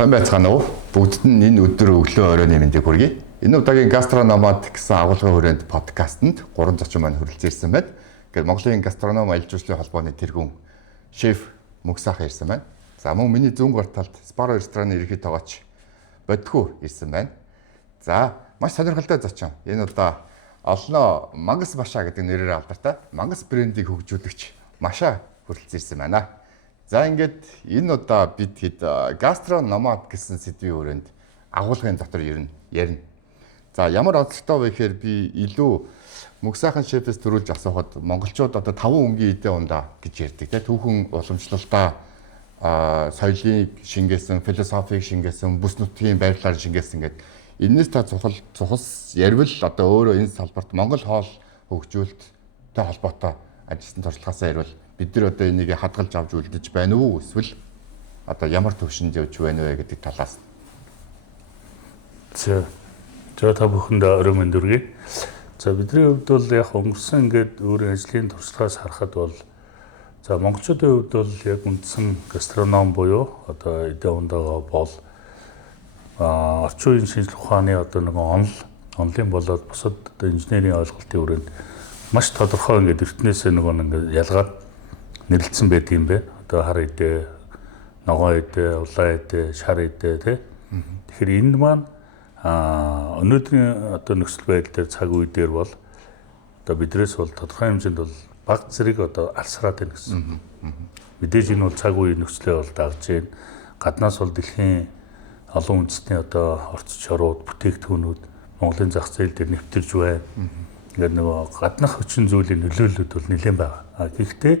Сайн байцгаана уу? Бүгдд нь энэ өдөр өглөө оройн мэндийг хүргэе. Энэ удаагийн гастрономод гэсэн агуулгын хүрээнд подкастэнд 3 зочин маань хүрэлцэн байна. Ингээд Монголын гастроном аялал жуулчлалын холбооны тэргүүн шеф Мөнхсайхан ирсэн байна. За мөн миний зүүн гар талд Спаро рестораны ерөнхий тоогооч Бодхоо ирсэн байна. За маш сонирхолтой зочин. Энэ удаа олноо Мангас Маша гэдэг нэрээр алдартай Мангас брендийг хөгжүүлэгч Маша хүрэлцэн ирсэн байна. За ингээд энэ удаа бид хэд гастрономод гэсэн сэдвийн хүрээнд агуулгын дотор ярина. За ямар онцлогтой вэ гэхээр би илүү Мөнхсайхан шефээс төрүүлж асуухад монголчууд одоо 5 өнгийн эдээ ундаа гэж ярьдаг. Түүхэн уламжлалтаа соёлыг шингээсэн, философиг шингээсэн, бүс нутгийн байрлалаар шингээсэн гэдэг. Энээс та цухас ярил одоо өөрөө энэ салбарт Монгол хоол хөгжүүлэлттэй холбоотой ажилласан туршлагаасаа ярил бид нар одоо энийг хадгалж авч үлдэж байна уу эсвэл одоо ямар төвшөнд явж байна вэ гэдэг талаас. За та бүхэнд орой мэнд хүргэе. За бидний хувьд бол яг өнгөрсөн ингээд өөрийн ажлын туршлагаас харахад бол за монголчуудын хувьд бол яг үндсэн гастроном буюу одоо эдээ ундаага бол орчин үеийн шинжлэх ухааны одоо нэг онлын болоод бусад одоо инженерийн ойлголтын хүрээнд маш тодорхой ингээд эртнээсээ нэг ялгаад нэрлэлсэн байдаг юм бэ. Одоо хар эдээ, ногоон эдээ, улаан эдээ, шар эдээ тий. Тэгэхээр энэ маань өнөөдрийн одоо нөхцөл байдал дээр цаг үе дээр бол одоо бидрээс бол тодорхой хэмжээнд бол баг зэрэг одоо алсраад байна гэсэн. Мэдээж энэ бол цаг үеийн нөхцөлөө бол дагж байна. Гаднаас бол дэлхийн олон үндэстний одоо орц чорууд, бүтээгдэхүүнүүд Монголын зах зээл дээр нэвтэрж байна. Ингээд нөгөө гаднах хүчин зүйлийн нөлөөллүүд бол нэлээд байгаа. Гэхдээ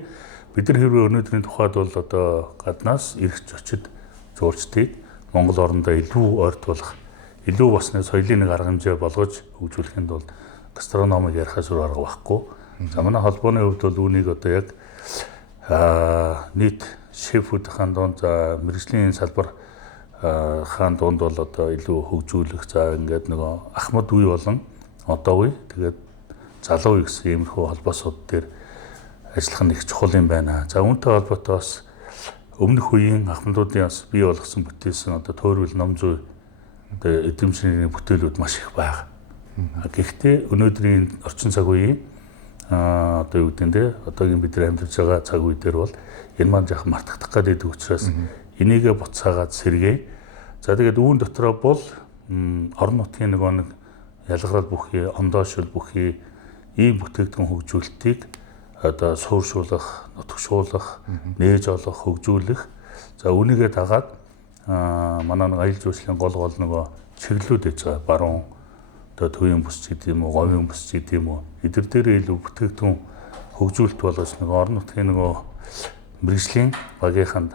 бид нар хэрвээ өнөөдрийн тухайд бол одоо гаднаас ирэх зочид зуурчдыг Монгол орондоо илүү ойртуулах, илүү бас нэг соёлын нэг арга хэмжээ болгож хөгжүүлэхэд бол гастрономыг ярихаас өөр арга байхгүй. За манай холбооны хувьд бол үүнийг одоо яг нийт шефүүдийн дунд за мэргэжлийн салбар хаан дунд бол одоо илүү хөгжүүлэх за ингээд нөгөө ахмад үе болон одоо үе тэгээд залуу үе гэсэн иймэрхүү холбоосууд дээр ажиллах нь их чухал юм байна. За үүнтэй холбоотой бас өмнөх үеийн ахмадуудын бас бий болгосон бүтээсэн одоо төөрөл ном зүй одоо эдэмшний бүтээлүүд маш их байна. Гэхдээ өнөөдрийн орчин цаг үеийн одоо юу гэдэг нь одоогийн бид нар амьдарч байгаа цаг үе дээр бол энэ маань яг мартагдах гэдэг учраас энийгээ буцаагаад сэргээе. За тэгээд үүн дотроо бол орон нутгийн нэг ялгарал бүхий, ондоошил бүхий ийм бүтээгдэхүүн хөгжүүлэлтийг одоо сууршуулах, нутагшуулах, нээж олох, хөгжүүлэх. За үүнийгээ дагаад манай аялал жуулчлалын гол нөгөө чиглэлүүд гэж байгаа. Баруун одоо төвийн бүс гэдэг юм уу, говийн бүс гэдэг юм уу. Эдгээр дээрээ илүү бүтээгдэхүүн хөгжүүлэлт болгож орон нутгийн мэргэжлийн багийнханд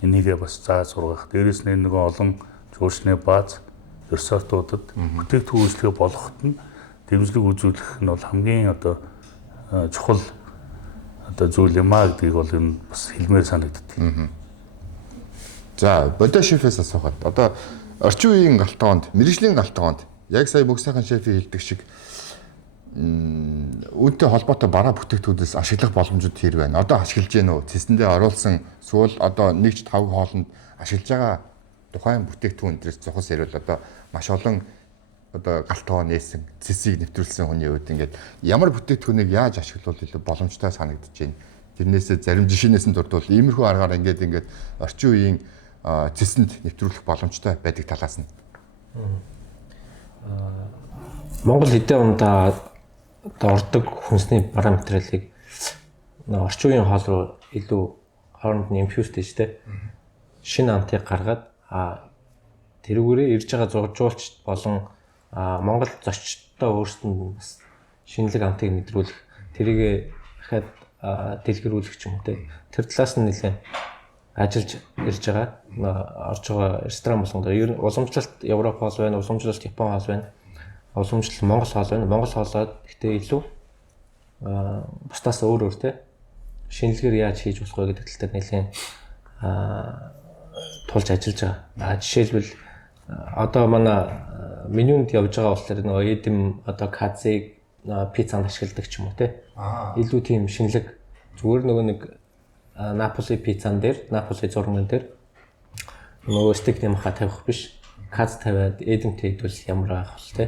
энийгээ бас зааж сургах. Дээрээс нь олон жуулчны бааз, ресортуудад бүтээгдэхүүн үйлчлэгээ болгоход нь дэмжлэг үзүүлэх нь бол хамгийн одоо чухал одоо зүйл юм аа гэдгийг бол энэ бас хэлмээр санагддаг. За бодо шефээс асуухад одоо орчин үеийн галтгоонд, мэргэжлийн галтгоонд яг сая Мөнхсайхан шефийн хэлдэг шиг үүнтэй холбоотой бараа бүтээгдэхүүнээс ашиглах боломжууд хэр байна? Одоо ашиглаж гэнэ үү? Тэсэндээ оруулсан эсвэл одоо 1-5 хоолнд ашиглаж байгаа тухайн бүтээгдэхүүн дээрс зохис ярил одоо маш олон одоо галтгоо нээсэн, цэсийг нэвтрүүлсэн хүний үед ингээд ямар бүтээгдэхүүнийг яаж ашиглавал илүү боломжтой санагдаж байна. Тэрнээсээ зарим жишээнээс нь дурдвал иймэрхүү аргаар ингээд орчин үеийн цэсэнд нэвтрүүлэх боломжтой байдаг талаас нь. Монгол эдээ ундаа ордог хүнсний бараа материалыг орчин үеийн хоол руу илүү хооронд нь инфьюз дэжтэй шинэ антыг гаргаад тэрүүгээрээ ирж байгаа жуулч болон Монгол зочдтой өөрсдөнд бас шинэлэг антыг мэдрүүлэх тэрийг дахиад дэлгэрүүлэх ч юм уу тэр талаас нь нэлээд ажиллаж ирж байгаа. Орж байгаа ресторан болгонд ер нь уламжлалт Европ хоол байна, уламжлалт Япон хоол байна, уламжлалт Монгол хоол байна. Монгол хоолоод гэхдээ илүү бусдаас өөр шинэлгээр яаж хийж болох вэ гэдэг тал дээр нэлээд тулж ажиллаж байгаа. Жишээлбэл одоо манай менюнд явж байгаа болохоор нөгөө эдэм одоо казыг пиццанд ашигладаг ч юм уу илүү тийм шинэлэг зүгээр нөгөө нэг Наполи пиццан дээр, Наполи зурган дээр нөгөө стик нэмха тавих биш. Каз тавиад эдэмтэй идвэл ямар байх вэ те.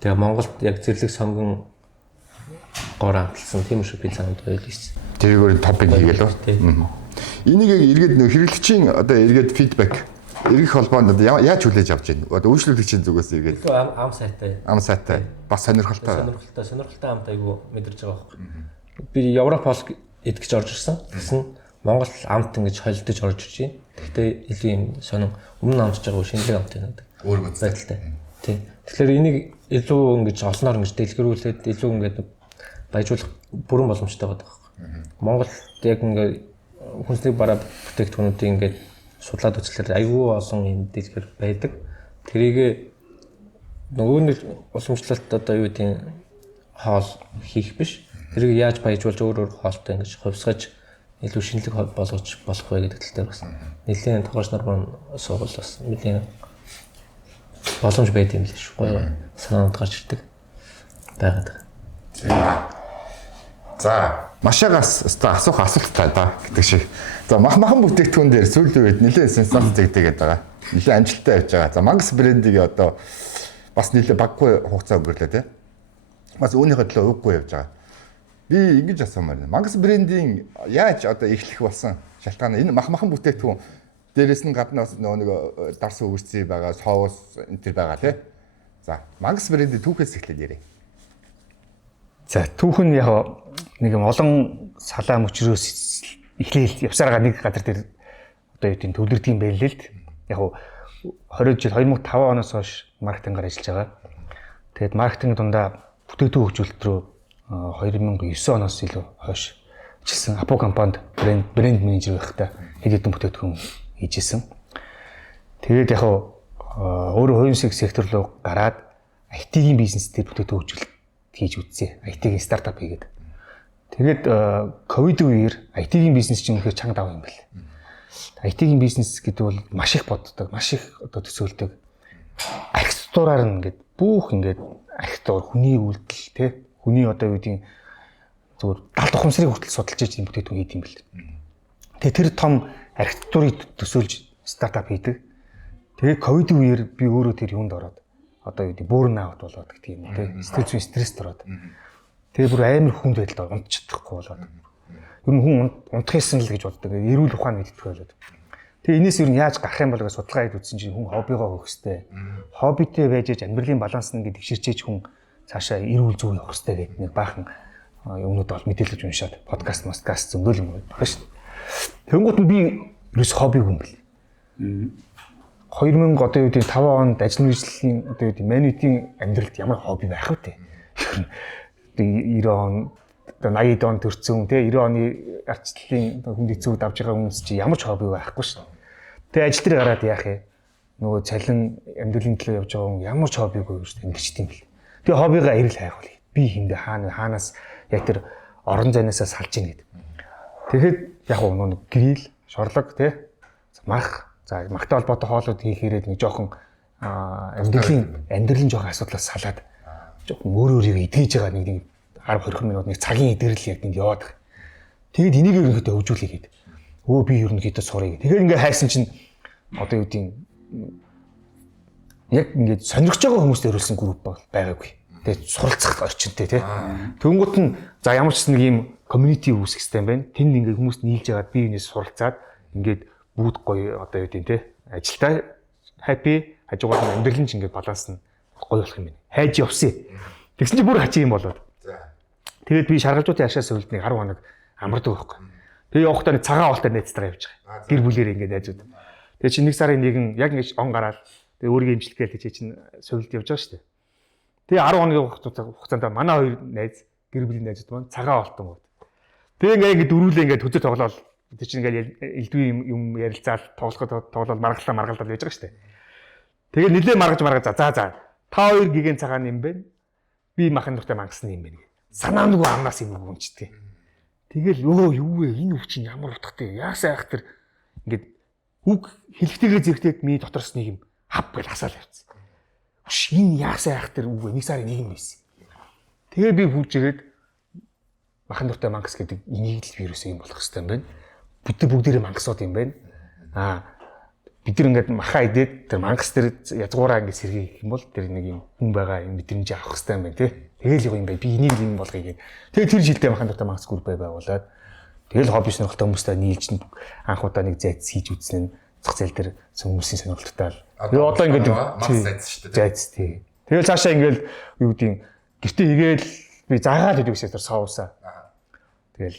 Тэгээ Монголд яг зэрлэг сонгон гоор амталсан тийм шүү би цаанд байлгийсэн. Тэргээр топинг хийгээл үү? Энийг эргээд нөх хэрэглэгчийн одоо эргээд фидбек эргэх холбоонд яаж хүлээж авч байна? Одоо үйлчлүүлэгчийн зүгээс эргээд ам сайтай. Ам сайтай. Бас сонирхолтой. Сонирхолтой амт айгу мэдэрч байгаа байхгүй. Би Европ хол идэх гэж орж ирсэн. Тэгсэн Монгол амт ингэж холдож орж ирж байна. Гэхдээ илүү юм сонин өмнө амтж байгаа шинэлэг амт юм гэдэг. Өөр байдалтай. Тийм. Тэгэхээр энийг илүү ингэж олноор ингэж дэлгэрүүлээд илүү ингэж баяжуулах бүрэн боломжтой байгаа байхгүй. Монголд яг ингэ хүнсний бараа бүтээгдэхүүнүүдийн ингэ судлаад үзэхлээр айгүй олон юм дэлгэр байдаг. Тэрийг нөгөө нэг уламжлалт одоо юу гэдэг хоол хийх биш. Тэрийг яаж баяжуулж өөр хоолтой ингэж хувьсгаж илүү шинэлэг болгож болох вэ гэдэг тал дээр бас нэлийн тогооч нар маань суулгал бас нэлийн боломж байд юм л шүү. Гоё санаанд гарч ирдэг байгаад. За, машаагаас асуух асуулттай да гэдэг шиг. За, махан бүтээгдэхүүн дээр сүүлийн үед нэлээд сенсац зэгдээгээд байгаа. Нэлээд амжилттай явж байгаа. За, Mangс брендийг одоо бас нэлээд баггүй хугацаа өнгөрлөө тий. Бас өөрийнхөө төлөө ууггүй явж байгаа. Би ингэж асуумаар байна. Mangс брендийн яаж одоо эхлэх болсон шалтгаан энэ махан бүтээгдэхүүн дээрээс нь гаднаас нэг дарс өгөрцөө байгаа, соус энэ төр байгаа тий. За, Mangс брендийн түүхээс эхлээд ярив. За түүхэн яг нэг юм олон салаа мөчрөөс эхлээл явсараа нэг газар дээр одоо юу тийм төвлөрдөг юм байл л дээ. Яг 20 жил 2005 оноос хойш маркетингаар ажиллаж байгаа. Тэгээд маркетинг дундаа бүтээгдэхүүн хөгжүүлэлт рүү 2009 оноос илүү хойш ажилласан. Апо компанид брэнд менежер байхдаа хэд хэдэн бүтээгдэхүүн хийжсэн. Тэгээд яг өөрөө хувийн сектор руу гараад IT-ийн бизнес дээр бүтээгдэхүүн хөгжүүлэлт хийж үзье. IT-ийн стартап хийгээд. Тэгээд ковид үеэр IT-ийн бизнес чинь үнэхээр чанга даваа юм байна. IT-ийн бизнес гэдэг бол маш их боддог, маш их одоо төсөөлдөг. Архитектураар нь ингээд бүх ингээд архитектур, хүний үйлдэл тий, хүний одоо юу гэдэг зүгээр далд ухамсарыг хүртэл судалж иж юм бүтээгдэхүүн хийд юм бэл. Тэгээд тэр том архитектурыг төсөөлж стартап хийдэг. Тэгээд ковид үеэр би өөрөө тэр юунд ороод одоо юу гэдэг burn out болоод гэдэг юм тий, сэтгэл зүйн стресст ороод. Тэгээ бүр амар хүнд байдалд унтч чадахгүй болоод. Ер нь хүн унтахсан л гэж боддог. Эрүүл ухаан мэддэг болоод. Тэгээ энэс ер нь яаж гарах юм бол гэж судалгаа хийж үзсэн чинь хүн хоббигоо хөгстэй. Хоббитэй байж амьдралын баланс нь гэдэг ширчээж хүн цаашаа эрүүл зүй явах хэрэгтэй гэдэг нэг баахан өмнөд бол мэдээлж уншаад подкаст зөндөөл юм байна шүү дээ. Тэнгуут нь би ерөөс хоббиг юм бэл. 2000 одоо юу гэдэг 5 онд ажил мэргэжлийн одоо юу гэдэг менежментийн амьдралд ямар хобби байх вэ те. 90 он одоо 80 он төрсэн те 90 оны арчлалын хүнд эцүүд авж байгаа хүмүүс чи ямар ч хобби байхгүй шүү. Тэгээ ажил дээр гараад яах вэ? Нөгөө цалин амьдралын төлөө явж байгаа хүн ямар ч хоббигүй юу шүү ингэчтэй юм бэл. Тэгээ хоббигаа ирэл хайх бол би хиндэ хаанаас яг тэр орон зайнасаа салж ийн гэдэг. Тэгэхэд яг нэг грил, шорлог те мах за магтай холбоотой хоолууд хийхээрээ нэг жоохон амьдралын жоохон асуудлаас салаад жоохон өөрийгөө эдгэж байгаа нэг 10-20 минут нэг цагийн эдгэрэл яг энд яваад. Тэгээд энийг ерөнхийдөө хөгжүүлээ гээд. Өө би ерөнхийдөө сурыг. Тэгэхээр ингээд хайсан чинь одоо юу гэдэг яг ингээд сонирхож байгаа хүмүүст өрүүлсэн групп байгаагүй. Тэгээд суралцах орчинтэй тий. Тэнгуут нь за ямар ч нэг юм community үүсгэх хэрэгтэй юм байна. Тэнд ингээд хүмүүс нийлж яагаад би энэс суралцаад ингээд бүгд гоё одоо юу гэдэг тий. Ажилтаа happy хажуугаар амьдрал нь ч ингээд баланс нь гоё болох юм байна. Хайж явсан. Тэгсэн чинь бүр хачи юм болоод. Тэгээд би шаргалжуудын ашаас өлд нэг 10 хоног амардаг байхгүй. Тэгээ явахдаа нэг цагаан уултаар найзтайгаа явж байгаа. Гэр бүлээр ингээд найзууд. Тэгээ чи нэг сарын нэгэн яг ингэж он гараад тэгээ өөрийгөө имжлэхээр тэгээ чинь сувилд явж байгаа шүү дээ. Тэгээ 10 хоногийн хугацаанд манай хоёр найз гэр бүлийн найзууд маань цагаан уултан бод. Тэгээ ингээд дөрүүлээ ингээд төзөө тоглоол. Тэгээ чи ингээд элдвээ юм ярилцаал тоглол маргалдаад байж байгаа шүү дээ. Тэгээ нилээ маргаж за та хоёр гигэн цагаан юм бэ? Би махан дуртай мангасны юм бэ. Санаангүй амнаас юм гүнчтэй. Тэгэл юу вэ? Энэ үг чинь ямар утгатай? Яасаа яах тэр ингээд үг хэлэхтэйгээ зэрэгтэй миний дотроос нэг юм хав гэж хасаал явцсан. Үш энэ яасаа яах тэр үг вэ? Нэг сарын нэг юм байсан. Тэгээ би хүүжгээд махан дуртай мангас гэдэг энийг л вирус юм болох хэрэгтэй юм байна. Бүгдээрээ мангасууд юм байна. бид нар ингээд махаа идээд тэр мангас дээр язгуураа ингээд сэргийх юм бол тэр нэг юм хүн байгаа юм мэдрэмж авах хэрэгтэй юм байна тий. Тэгэл юм бай. Би энийг юм болгоё гэх. Тэгээ тэр жилдээ маханд дуртай мангас гүр байгуулад тэгэл хобби сонирхолтой хүмүүстэй нийлж анх удаа нэг зайц хийж үзсэн нь зах зээл дээр хүмүүсийн сонирхолтой л. Тэгээ одоо ингээд мангас зайц шүү дээ. Зайц тий. Тэгэл цаашаа ингээд юу гэдэг гэртээ игээл би заагаад идэв гэсэн тэр соусаа. Тэгэл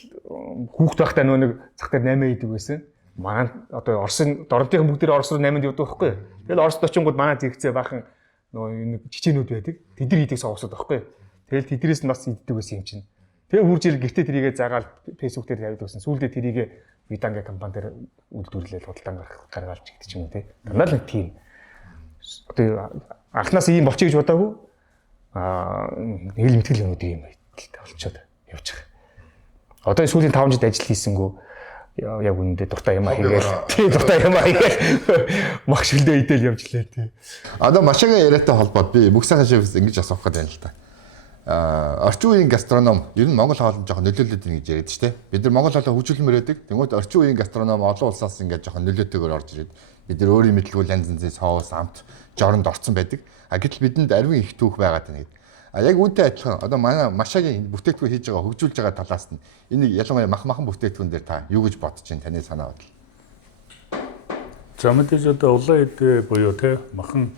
хүүхд байхдаа нөгөө нэг зах дээр 8 идэв гэсэн. Манай одоо Оросын дорнотын бүгд Орос руу 8-нд явдаг байхгүй. Тэгэл Оросд очингууд манай зэрэгцээ баахан нөгөө нэг чичээнүүд байдаг. Тэд нар идэх соусууд байхгүй. Тэгэл тэдрээс нь бас иддэг байсан юм чинь. Тэгээ үржил гэртээ тэрийгээ заагаад фэйсбүүк дээр тавьдаг гэсэн. Сүүлдээ тэрийгээ Виданга компани дээр үйлдвэрлэл худалдан гаргаалж гэдэг ч юм уу тий. Дандаа л нэг тийм. Одоо анхнаас ийм болчих гэж бодоагүй. Нэг л мэтгэл өнөдөө юм байдалтай болчиход явж байгаа. Одоо сүүлийн 5 жилд ажил хийсэнгүү яг үнэндээ дуртай юм хийгээл. Тий дуртай юм хийгээл. Мах шилдэ идэл явж лээ тий. Одоо машаага яриатай холбоод би бүх сайхан шефс ингэж асуух гэдэг юм л та. Орчин үеийн гастроном ер нь Монгол хоолнд жоохон нөлөөлөд байна гэж яриад шүү дээ. Бид нар Монгол хоолой хөгжүүлмээр байдаг. Тэгмээд орчин үеийн гастроном олон улсаас ингэж жоохон нөлөөтэйгээр орж ирээд бид нар өөрийн мэдлгүй янз янзын соус, амт, жоронд орсон байдаг. Гэтэл бидэнд ариун их түүх байгаад байна гэдэг. Яг үүнтэй адилхан одоо манай машагийн бүтээгдэхүүн хийж байгаа хөгжүүлж байгаа талаас нь энийг ялангуяа махан бүтээгдэхүүн дээр та юу гэж бодож байна? Таны санаа бодол. За мэдээж одоо улаан эд буюу те махан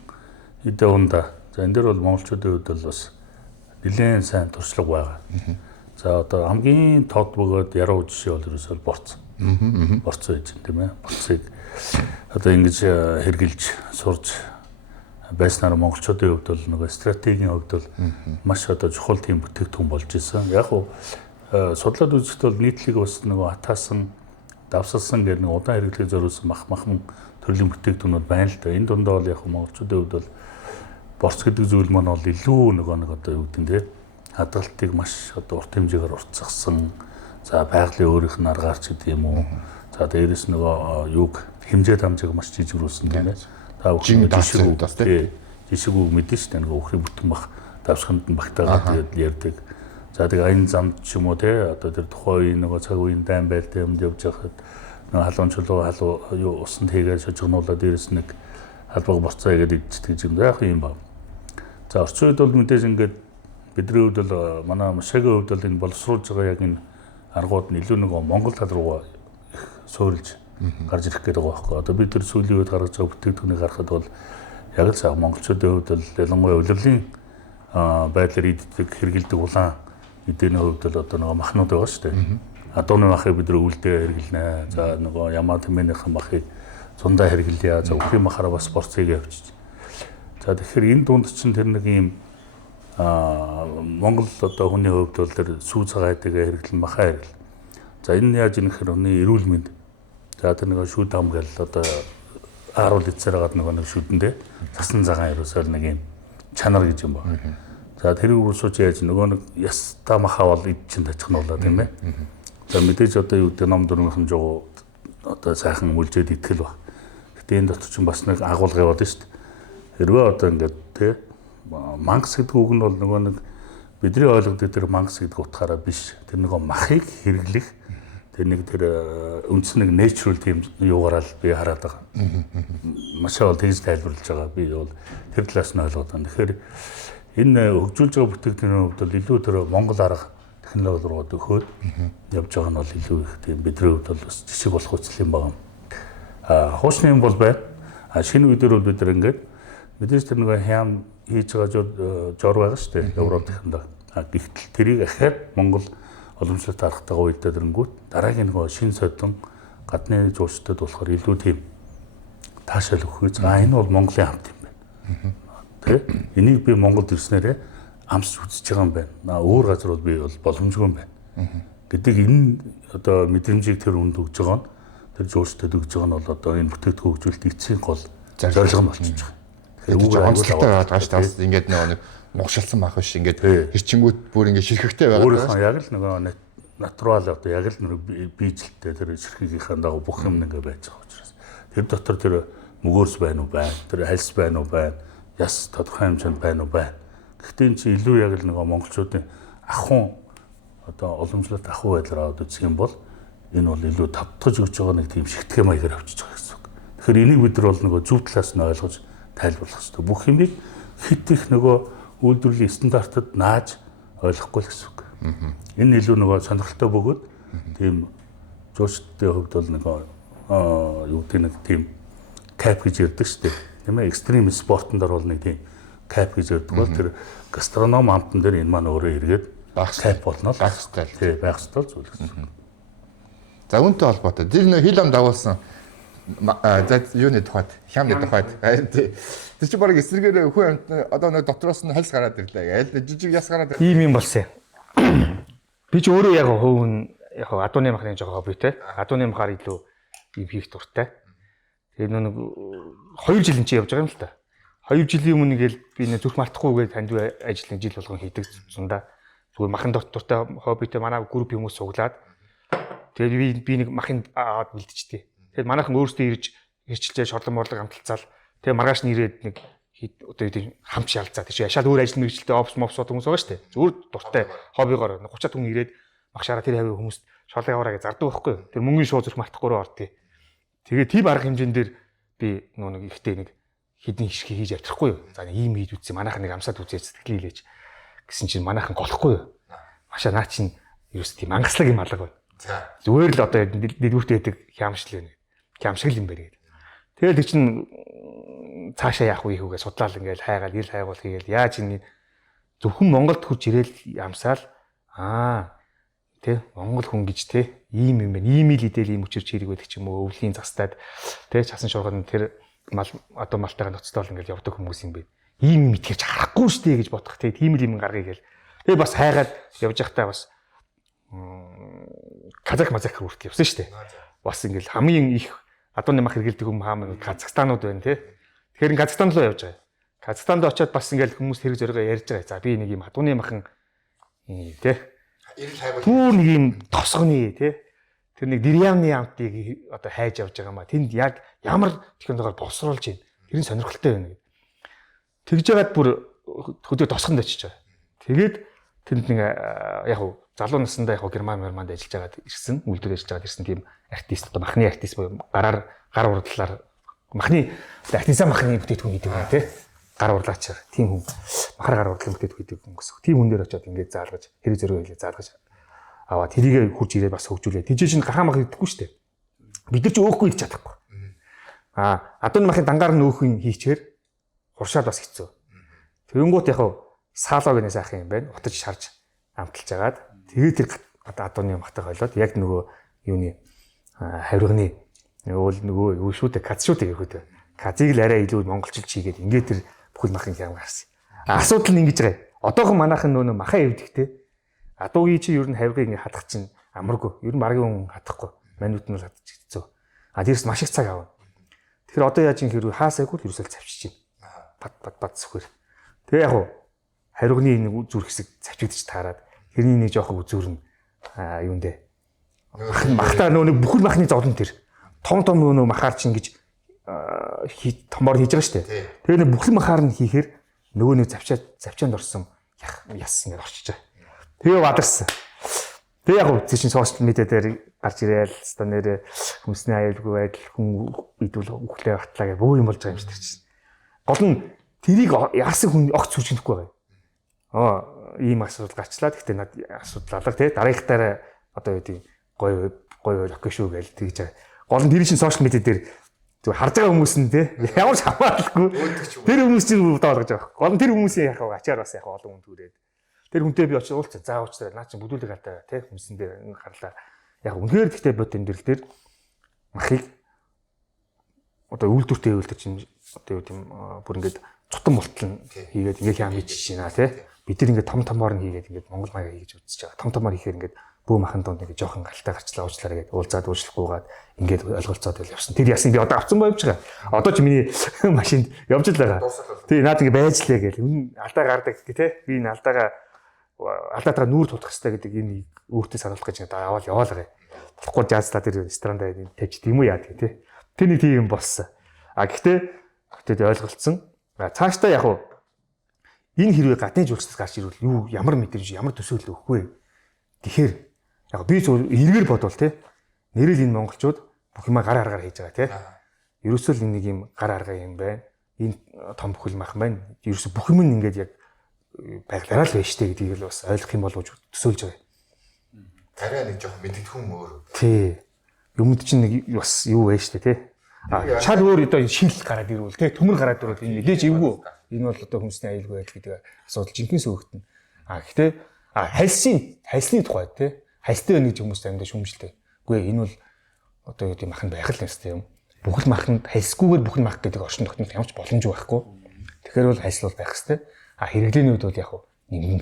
эдэ унда. За энэ дээр бол монголчуудын хувьд бол бас нэлээд сайн туршлага байгаа. За одоо хамгийн тод бөгөөд яруу жишээ бол ерөөсөө борц. Борц байж тийм ээ. Борцыг одоо ингэж хэрглэж сурж байснаар монголчуудын хувьд бол нөгөө стратегийн хувьд бол маш одоо чухал тийм бүтээгдэхүүн болж исэн. Яг уу судлаад үзэхэд бол нийтлэг бас нөгөө атаасан, давсалсан гэдэг нэг удаан хэрэглэхийг зориулсан махан төрлийн бүтээгдэхүүнүүд байна л да. Энэ дундаа бол яг монголчуудын хувьд бол борц гэдэг зүйл маань бол илүү нэг одоо юу гэдэг нь те хадгалтыг маш одоо урт хэмжээгээр уртсгсан. За байгалийн өөрийнх нь аргаарч гэдэг юм уу. За дээрэс нөгөө юуг хэмжээ дамжааг маш жижигрүүлсэн тийм ээ. Та бүхэн жишг үг мэдэн шүү дээ. Нөгөө өхрийн бүтэн бах давсханд нь багтаагаад ярьдаг. За тэгээ аян замд ч юм уу те одоо тэр тухайн үеийн нөгөө цаг үеийн дайн байлтай юмд явж байхад нөгөө халуун чулуу халуу юу усанд хийгээд шожигнуулаад дээрэс нэг халбаг борцоо игээд идчихдэг юм яах юм ба. За орчин үед бол мэдээж ингээд бидний хувьд бол манай машагийн хувьд бол энэ боловсруулж байгаа яг энэ аргууд нь илүү нөгөө Монгол тал руугаа их суурилж гарч ирэх гэдэг байгаа байхгүй. Одоо бид тэр сүүлийн үед гаргаж байгаа бүтээгдэхүүнийг харахад бол яг л цаг монголчуудын хувьд бол ялангуяа улирлын байдлаар иддэг хэрэгэлдэг улаан эдний хувьд бол одоо нөгөө махнууд байгаа шүү дээ. Адууны махыг бид үлдээ хэрэглэнэ. За нөгөө ямаа тэмээнийхэн махыг зундаа хэрэглэе. За өхрийн махаараа бас борцыг явуулчих. За тэгэхээр энэ дунд чинь тэр нэг юм Монгол одоо хүний хувьд бол тэр сүү цагаадаг хэрэглэн махаа хэрэглэн. За энэ яаж ийм гэхээр хүний эрүүл мэнд. За тэр нэг шүд ам гэл одоо ааруул эцээр хагаад нэг шүдэндээ цасан цагаан ерөөсөө нэг юм чанар гэж юм байна. За тэр үрсууч яаж нөгөө нэг яста махаа бол ид чинь тачхнуулаа тийм ээ. За мэдээж одоо юу гэдэг ном дөрмийнхэн жоо одоо сайхан үлжээд итгэл баг. Гэтэ энэ дотор чинь бас нэг агуулга яваад шүү дээ. Хэрвээ одоо ингээд тий мангас гэдэг үг нь бол нөгөө нэг бидний ойлгодог тэр мангас гэдэг утгаараа биш. Тэр нөгөө махыг хэрэглэх тэр нэг тэр үндсэн нэг natural тийм юугаараа л би хараад байгаа. Машаа бол тэгж тайлбарлаж байгаа. Би бол тэр талаас нь ойлгоод байна. Тэгэхээр энэ хөгжүүлж байгаа бүтээгдэхүүний хувьд бол илүү тэр Монгол арга технологи руу өгөхөд явж байгаа нь бол илүү их тийм бидний хувьд бол бас жишг болох үсэл юм байна. Хуучны юм бол байна. Шинэ үеэр бол бид нар ингээд мэдээж тэр нэг хям хийж байгаа жор байгаа шүү дээ. Европ технологи. Гэхдээ тэрийг ахаад Монгол уламжлалт аргатайгаа үедээ дэрнгүүт дараагийн нөгөө шин содон гадны жуулчдад болохоор илүү тийм таашаал өгөх. Энэ бол Монголын хамт юм байна. Тэ? Энийг би Монголд ирснээрээ амсч үзэж байгаа юм байна. Өөр газар бол би бол боломжгүй юм байна. Гэдэг энэ одоо мэдрэмжийг тэр үнд өгж байгаа нь тэр жуулчдад өгж байгаа нь бол одоо энэ бүтээгдэхүүн хөгжүүлэлт эцсийн гол зорилго нь болчихж байгаа. Тэгэхээр онцлогтой байгаа шүү дээ. Ингээд нэг нугшилсан мах биш. Ингээд хэрчингүүд бүр ингээд ширхэгтэй байгаа. Өөрийнхөө яг л нөгөө натурал одоо яг л нэг биежилттэй тэр ширхгийнхаа дагуу бүх юм ингээд байж байгаа учраас тэр дотор тэр мөгөөрс байна уу байна. Тэр хальс байна уу байна. Яс тодорхой хэмжээнд байна уу байна. Гэхдээ энэ чинь илүү яг л нөгөө монголчуудын ахуйн одоо уламжлалт ахуй байдлаар аваад үзэх юм бол энэ бол илүү тавтгаж өгч байгаа нэг тийм шигтгэн маягаар авчиж байгаа гэсэн үг. Тэгэхээр энийг бид нар бол нөгөө зөв талаас нь ойлгож тайлбарлах хэрэгтэй. Бүх юмыг хит их нөгөө үйлдвэрлэлийн стандартад нааж ойлгохгүй л гэсэн үг. Энэ илүү нөгөө сонирхолтой бөгөөд тийм жуулчдын хувьд бол нөгөө юу гэдэг нэг тийм кап гэж ярьдаг шүү дээ. Тийм ээ, экстрим спортонд бол нэг тийм кап гэж ярьдаг бол тэр гастроном амтан дээр энэ маань өөрөө эргээд кап болно л байх хэрэгтэй. Тий, байх хэрэгтэй зүйл гэсэн. За үүнтэй холбоотой. Тэр нэг хил ам дагуулсан за юуны тухайд, хямны тухайд. Тэр чи барыг эсрэгээр хүн амт одоо нэг дотроос нь хальс гараад ирлээ. Аль жижиг яс гараад ирлээ. Ийм юм болсон. Би ч өөрөө яг хувь яг адууны махны жоо хобби те. Адууны махаар илүү ийм хийх дуртай. Тэгээ нэг 2 жил энэ чи явж байгаа юм л та. 2 жилийн өмнө гээл би нэг зүрх мартахгүйгээд танд ажлын жил болгон хийдэг зундаа. Зүгээр махан доктортой хоббитэй манай групп хүмүүс суглаад тэгээ би нэг махын аваад бэлдчихтээ. Тэгээд манайхан өөрсдөө ирж ирчилжээ шорлон морлог хамталцаал. Тэгээ маргааш нь ирээд нэг одоо тийм хамч ялцаа. Тийш яшаал өөр ажил мэргэжилтэй офс мовсод хүмүүс байгаа шүү дээ. Зүгээр дуртай хоббигоор 30-аад хүн ирээд багшаараа тэр хавийн хүмүүст шорлон яваараа гэж зардаг байхгүй юу. Тэр мөнгөний шууд зүрх мартахгүй руу ордгийг. Тэгээ тийм арга хэмжээнд дээр би нэг ихтэй нэг хідэн хишгийг хийж авчихгүй юу. За ийм хийж үзье. Манайхан нэг амсаад үзье сэтгэл хийлээж гэсэн чинь манайхан голохгүй юу. Машаа наа чинь ерөөс тийм ангаслаг юм алга байна. Зүгээр л одоо дэлгүүртэй байдаг хямшил байна. Хямшиг юм байна гэдэг. Тэгээд тэр чинь цаашаа яах вэ хүүгээ судлаал ингээл хайгаал ил хайгуул хийгээл яаж энэ зөвхөн Монголд хурж ирээл ямсаал тий Монгол хүн гэж тий ийм юм байна. Ийм л идэл ийм өчрч хэрэг байдаг ч юм уу өвлийн застаад тий часан шуургад тэр мал одоо малтайгаа ноцтол ингээл явдаг хүмүүс юм бэ. Ийм юм итгэж харахгүй штэ гэж бодох тий тийм л юм гаргая гээл. Тэгээ бас хайгаад явж байхдаа бас казах хүртэл явсан штэ. Бас ингээл хамгийн их адууны мах хэрэгэлдэг хүмүүс хаамаа Казахстанууд байна тий. Тэгэхээр Казахстан руу явж байгаа. Казахстанд очиод бас ингээл хүмүүс хэрэг зоригоо ярьж байгаа. За би нэг юм адууны махан тий. Түр нэг юм тосгоны тий. Тэр нэг деревны амтыг одоо хайж явж байгаа маа. Тэнд яг ямар технологиор боловсруулж байна. Тэр нь сонирхолтой байна гэдэг. Тэгж яагаад бүр хөдөө тосгонд очиж байгаа. Тэгээд тэнд нэг яг хуу залуу наснда яг Герман манд ажиллаж байгаад ирсэн, үйлдвэр ажиллаж байгаад ирсэн тийм артист одоо махны артист буюу гар урдлаар махны артизан махны бүтээтгүүн хийдэг байна тий. Гар урлаачаар тийм хүн махар гар урдлын бүтээтгүүн хийдэг хүн гэсэн. Тийм хүн дээр очиод ингээд заалгаж, хэрэг зөрөө хэлээ заалгаж аваад тэрийг хурж ирээд бас хөгжүүлээ. Тэжээ чинь гараа мах идэхгүй шүү дээ. Бид нар ч өөхгүй идэж чадахгүй. Адууны махын дангаар нь өөхөн хийчихээр хуршаад бас хэцүү. Тэгэнгუთ яг саалог нэ сайхан юм байна. Утаж шарж амталж агаад тэгээд тэр адууны махтайг хойлоод яг нөгөө юуны хавирганы нөгөө юу шүү дээ кац шүү дээ гэхэд кацыг л арай илүү монголчилж хийгээд ингээд тэр бүхэл махын хям гарсан. Асуудал нь ингэж байгаа. Одоохон манайхан нөгөө махаа эвдэхтэй адуугийн чи ер нь хавиргыг ингээд хадах чинь амаргүй. Ер нь маргийн хүн хадахгүй. Манууд нь хадчих хэцүү. Дээрс маш их цаг авна. Тэгэхээр одоо яаж юм хэрэг хаасайгүй ерөөсөө завчиж байна. Бад сүхэр. Тэгээ яг хуу хариугны нэг зүрх хэсэг завчигдчих таарад тэрний нэг жоох үзүүр нь юун дээ. Махтаа нөгөө бүхэл махны зовлон тэр том нөгөө махаар чинь гэж томор хийж байгаа шүү дээ. Тэгээ нэг бүхэл махаар нь хийхээр нөгөө нэг завчаанд орсон яс ингэ орчиж байгаа. Тэгээ бадарсан. Тэгээ яг үгүй чинь сошиал медиа дээр гарч ирээл ста нэрэ хүмсний аюулгүй байдал хүн идвэл үхлээ батлаа гэх бөө юм болж байгаа юм шиг тэр чинь. Гол нь тэрийг яасан хүн огт сүрчиндэггүй байгаа. Ийм асуудал гарчлаа. Гэхдээ над асуудал алга тий дараагийнхтаараа одоо юу гэдэг гоё локейшн шүү гэж тэгж байгаа. Гол нь тэр чинь сошиал медиа дээр зөв харж байгаа хүмүүс нь тий ямар ч хамаарлахгүй тэр хүмүүс чинь бодож байгаа. Гол нь тэр хүмүүсийн яг ачаар бас яг олон хүн түрээд тэр хүнтэй би очиж уулзсан заа уучраа наа чинь бүдүүлэг халтаа тий хүмсэн дээр гарлаа. Яг үнээр гэхдээ бод тэмдэглэл дээр махыг одоо үйлдвэртэй үйлдэл чинь одоо юу тийм бүр ингээд цутан болтол хийгээд ингээ хям хийж байна тий. Бид нар ингээд том томоор нь хийгээд ингээд Монгол маяг хийж үзэж байгаа. Том томоор хийхээр ингээд бөө махан донд нэг жоохон галтай гарчлаа уучлаарай гэдэг уулзаад уушлахгүйгээд ингээд ойлголцоод явсан. Тэр ясны би одоо авцсан байвч байгаа. Одоо ч миний машинд явж л байгаа. Тий наад ингээд байжлаа гэл. Алдаа гардаг тий. Би энэ алдаатаа нүүр тулах хэрэгтэй гэдэг энэ өөртөө сануулах гэж одоо аваад яваалгаа. Болохгүй жаазлаа тэр ресторанда тавьж тийм үү яа тий. Тэр нэг тийм болсон. Гэхдээ ойлголцсон. Цаашдаа яг уу энэ хэрвээ гадны жуулчдаас гарч ирвэл юу ямар мэдрэмж ямар төсөөлөл өгөх вэ? Тэгэхээр яг би эргээр бодвол тий нэрэл энэ монголчууд бүх юма гар хийж байгаа тий. ерөөсөө л нэг юм гар арга юм байна. Энэ том бүхэл мах байна. Ерөөсөө бүх юм ингээд яг байглаараа л байна штэ гэдгийг л бас ойлгох юм болов төсөөлж байгаа. Тарай нэг жоохон мэддэхүүн өөр. Тий. Юмд чинь нэг бас юу вэ штэ тий. Чад өөр одоо шил гараад ирвэл тий төмөр гараад ирвэл энэ мэдээж эвгүй. Энэ бол одоо хүмүүсийн аюулгүй байдал гэдэг асуудал жинхэнэ сөөгтөн. Гэхдээ хальсны тухай тий. Хальстай байна гэж хүмүүс амьдаа шүмжилтэй. Үгүй энэ бол одоо юу гэдэг мах нь байх л юмстай юм. Бүхэл маханд хальсгүйгээр бүхэл мах гэдэг орчин тогтнол ямарч боломжгүй байхгүй. Тэгэхээр бол хальс бол байх хэвээр. Хэрэглээний үед бол яг нэг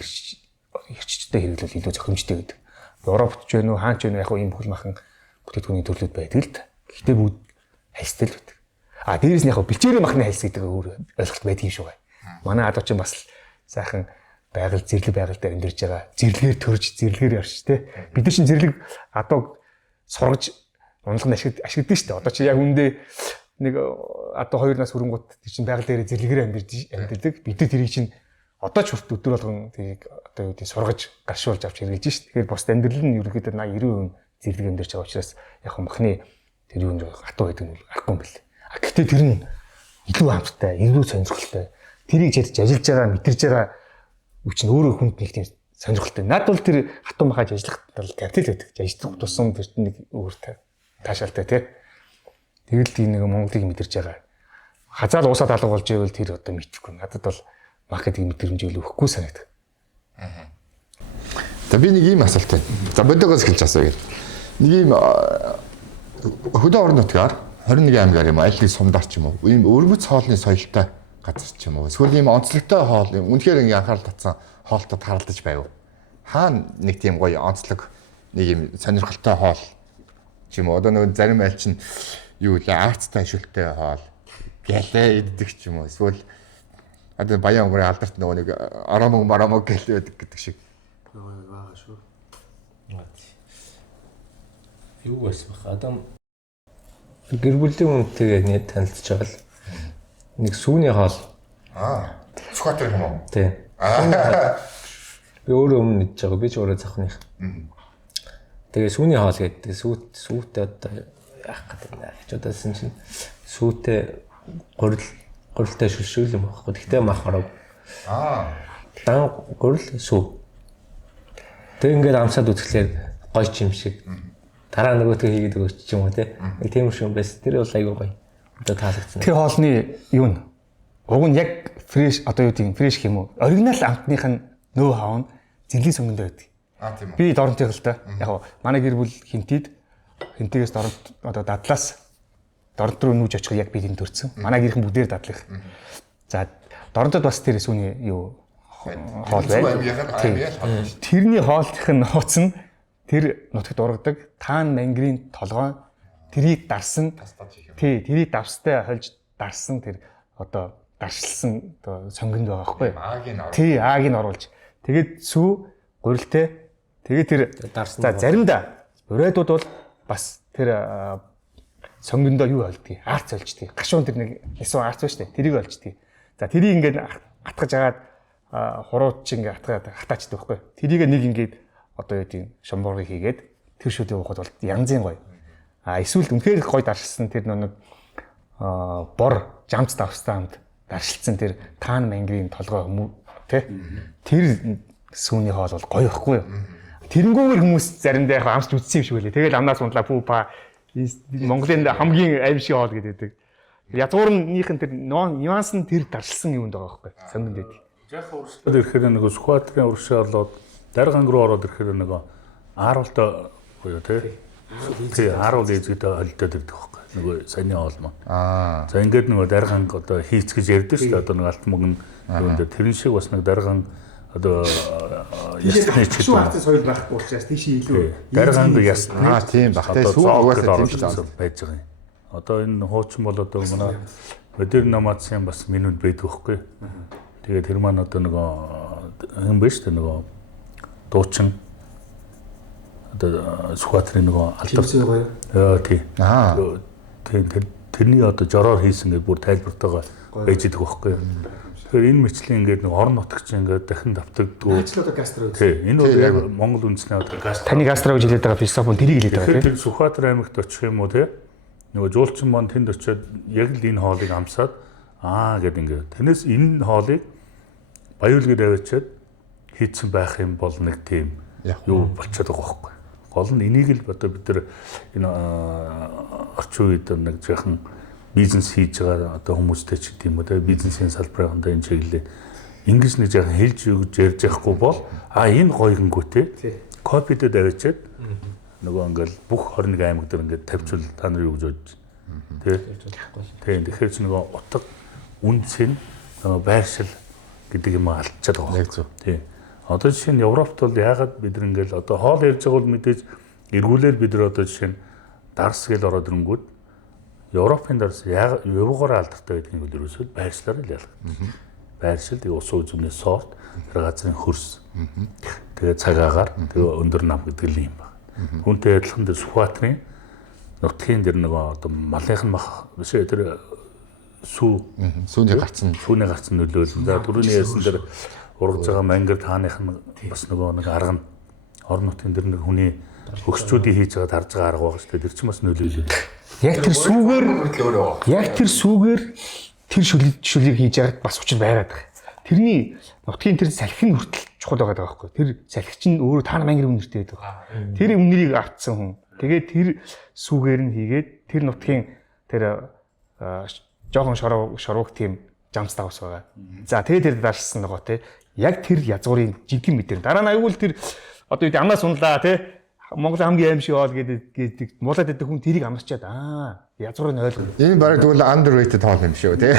ирчтэй хэрэглэл илүү зохимжтой гэдэг. Европт ч вэ нүү хаан ч вэ нүү яг ийм бүхэл махан бүтээгдэхүүний төрлүүд байдаг л та. Гэхдээ бүгд хальстай л байдаг. Дээрээс нь яг бэлчээрийн махны хальс гэдэг өөр ойлголт байдаг юм шиг байна. Манай адуу чинь бас сайхан зэрлэг байгаль дээр амьдарч байгаа. Зэрлэгээр төрж, зэрлэгээр явж тэ. Бид нар чинь зэрлэг адууг сургаж унлах ашигладаг шүү дээ. Одоо чи яг үндэ нэг адуу 2 нас хүрэнгут чинь байгаль дээр зэрлэгээр амьдардаг. Бид нар тэрийг чинь одоо ч хүрт өдөр болгон тэрийг одоо юу гэдэг сургаж гаршуулж авч хэрэгжилж шүү дээ. Тэгэхээр бус амьдрал нь ерөнхийдөө 80-90% зэрлэг амьдарч байгаа учраас яг махны тэр юу нэг хатуу байдаг нь арахгүй юм бэл. Гэхдээ тэр нь илүү амттай, илүү сонирхолтой. Тэрийг чадж ажиллаж байгаа, мэдэрж байгаа үуч нь өөрөө хүнд нэг тийм сонирхолтой. Наад бол тэр хатуу махаж ажиллах тал капитал байдаг. Ажиллах тусам тэр нэг өөр таашаалтай тий. Тэгэл тийм нэг Монголыг мэдэрж байгаа. Хазаал уусаад алга болж байвал тэр одоо мэдхгүй. Надад бол мах гэдэг мэдрэмжийг өгөхгүй санагдав. За би нэг ийм асуулт байна. За бодогоос хэлж асууя. Нэг ийм хөдөө орон нутгаар 21 аймгаар юм аль нэг сумдаар ч юм уу ийм өргөц хоолны соёлтой газар ч юм уу эсвэл ийм онцлогтой хоол үнэхээр ингээ анхаарал татсан хоолтод харалдаж байв. Хаана нэг тийм гоё онцлог нэг ийм сонирхолтой хоол ч юм уу одоо нэг зарим аль чинь юу л аацтай шүлтэй хоол гэлээ иддэг ч юм уу эсвэл одоо баян өнгөрийн алдарт нөгөө нэг арамог гэлээ байдаг гэдэг шиг. Бага шүү. Юу байсан бэ? Адам гэр бүлийн хүнтэйгээ нэг танилцж байгаа л нэг сүүний хоол. Скватер юм уу? Тий. Би өөрөө өмнө идэж байгаа. Би ч өөрөө завхных. Тэгээ сүүний хоол гэдэг. Сүүтэй одоо яах гэдэг нэ. Ч удаасан чинь сүүтэй гурилтай шүлшүүл юм багхгүй. Тэгтээ мах орог. Дан гурил сүү. Тэг ингээд амсаад үзэхлээр гоё ч юм шиг. Дараа нөгөөтгөө хийгээд өгч юм уу те. Тийм шиг байсан. Тэр бол айгүй гоё. Одоо таалагдсан. Тэр хоолны юу н? Уг нь яг фреш одоо юу гэдэг фреш юм уу? Оригинал амтных нь нөө хаав нь зэглэн сонгонд байдаг. Тийм үү. Би дорнтыг л та. Яг манай гэр бүл хинтээс дорнт одоо дадлаас дорнт руу нүүж очих яг би тэнд төрсэн. Манай гэрхэн бүгдээр дадлах. За дорнтод бас тэр сүүний юу хоол байна. Тэрний хоолных нь нууц нь тэр нутагт ургадаг таан мангрын толгой тэрийг дарсан тэрийг давстай хольж дарсан тэр одоо даршилсан одоо сонгонд байгаа байхгүй. Ааг нь оруулж тэгээд сүү гурилтэй тэгээд тэр дарсан. За заримдаа урайдууд бол бас тэр сонгондоо юу олдгийг арц олждаг. Гашуун тэр нэг эсвэн арц ба штэ тэрийг олждаг. За тэрийг ингээд атгаж агаад хурууч ингээд хатаачдаг байхгүй. Тэрийг нэг ингээд одоо юу гэдэг шамбургыг хийгээд тэр шүдээ уухад бол янзын гоё. Эсвэл үнэхээр гоё даршилсан тэр нэг бор жамц давстай хамт даршилсан тэр таан мангрын толгой тий. Тэр сүүний хоол бол гоё ихгүй юу? Тэрэнгүүгээр хүмүүс заримдаа яг амсч үтсэн юм шиг үлээ. Тэгэл амнаас ундлаа пүү па Монголын хамгийн аимшиг хоол гэдэг. Язгуурнийхэн тэр нюанс нь тэр даршилсан юунд байгаа байхгүй. Сонгонд байдаг. Яг уршаад ирэхээр нэг скватрын уршаа болоод дарганг руу ороод ирэхээр нэг ааруултаа буюу тий ааруул ээжүүдээ холдоод ирдэг байхгүй. Нөгөө саяны хоол маань. За ингээд нөгөө дарганг одоо хийц гэж ярьдэн шүү дээ. Одоо нэг алт мөнгө юунд тэрэн шиг бас нэг дарганг одоо ясны ч шүү хатсан соёл байхгүй учраас тийш илүү дарганг ясны тийм бах тий сүү угаасаа тийм ч байж байгаа юм. Одоо энэ хуучин бол одоо манай модерн номадсын бас менюд байдаг байхгүй. Тэгээд тэр маань одоо нөгөө юм биш үү нөгөө дуучин одоо скватрын нөгөө алдар тийм тэрний одоо жороор хийсэн гэдэг бүр тайлбартайгаа байж идэх байхгүй. Тэгэхээр энэ мэтлэн ингээд нэг орон нутагч ингээд дахин давтагддаг. Ажлаа гастро. Тийм энэ бол яг Монгол үндэсний одоо гастро. Таны гастро гэж хэлээд байгаа философи нь тэрийг хэлээд байгаа тийм. Тэр Сүхбаатар аймагт очих юм уу те? нөгөө жуулчин маань тэнд очиод яг л энэ хоолыг амсаад гэд ингээд танаас энэ хоолыг баяуулгээд авчиад хийцэн байх юм бол нэг тийм юу болчиход байгаа байхгүй. Гол нь энийг л одоо бид нар энэ орчин үед нэг жоохон бизнес хийж байгаа одоо хүмүүстэй ч гэдэм үү те бизнесийн салбарында энэ чиглэлээ ингэж нэг жоохон хэлж өгж ярьж явахгүй бол энэ гойгонгүүтэй копидэд авчиад нөгөө ингээл бүх 21 аймаг дээр ингээд тавьчвал та нар юу гэж бодож тийм тэгэхээр ч нөгөө утга үнцэн нөгөө байршил гэдэг юм алдчихад байгаа. Тийм. Одоо жишээ нь Европт бол яагаад бид нар ингээл одоо хоол ярьж байгаа бол мэдээж эргүүлээр бид нар одоо жишээ нь дарс гэл ороод ирэнгүүт Европын дарс яагаад юугаараа алдартай гэдгийг бол ерөөсөө байршлаар л ялгдаг. Байршил тэгээ ус үзмний сорт тэр газрын хөрс. Тэгээ цагаагаар тэгээ өндөр нам гэдэг л юм байна. Хүнтэй адилхан дээр Сүхбаатарын нутгийн дээр нөгөө одоо малынхан мах бишээ тэр сүүний гарцсан нөлөөлөл. За түрүүний ярьсан дээр ургаж байгаа мангар тааных нь бас нөгөө нэг арга нь орон нутгийн дээр нэг хүний өгсчүүдийн хийж байгаа тарж байгаа арга байгаа шүү дээ. Тэр чинь бас нөлөөлөл. Яг тэр сүүгээр тэр шүлгийг хийж яагаад бас учир байгаад байгаа. Тэрний нутгийн тэр салхин хүртэл чухал байгаа байхгүй. Тэр салхич нь өөрөө таана мангар үнэртэй байдаг. Тэр үнэрийг автсан хүн. Тэгээд тэр сүүгээр нь хийгээд тэр нутгийн тэр жоохон шорвог тийм жамс тавс байгаа. За тэгээд тэр даршсан нөгөө те яг тэр язгуурын жинхэнэ мэдэр. Дараа нь аюул тэр одоо юу амнаас унлаа те Монголын хамгийн аим шиг хоол гэдэг муулаад байдаг хүн тэрийг амарчаад язгуурыг ойлгоно. Энэ бараг тэгвэл underrated хоол юм шүү те.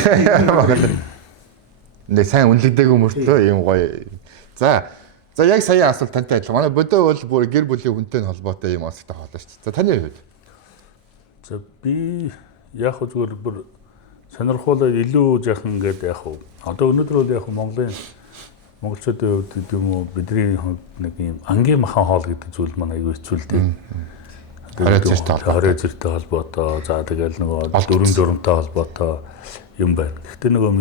Нэг сайн үнэлэгдээгүй мөртлөө ийм гоё. За яг сая асуулт тантай адилхан. Манай бодоо бол бүр гэр бүлийн хүнтэй холбоотой юм асуулттай хоолоо шүү дээ. За таны хувьд. За би яг зүгээр бүр сонирхолтой илүү яахан гэдэг яг хөө. Одоо өнөөдөр бол яг монголчуудын хувьд гэдэг юм уу бидний нэг юм ангийн махан хоол гэдэг зүйл маань аюу хэцүү л дээ. Хорой зэрэгтэй холбоотой. За тэгэл нөгөө дөрөнтэй холбоотой юм байна. Гэхдээ нөгөө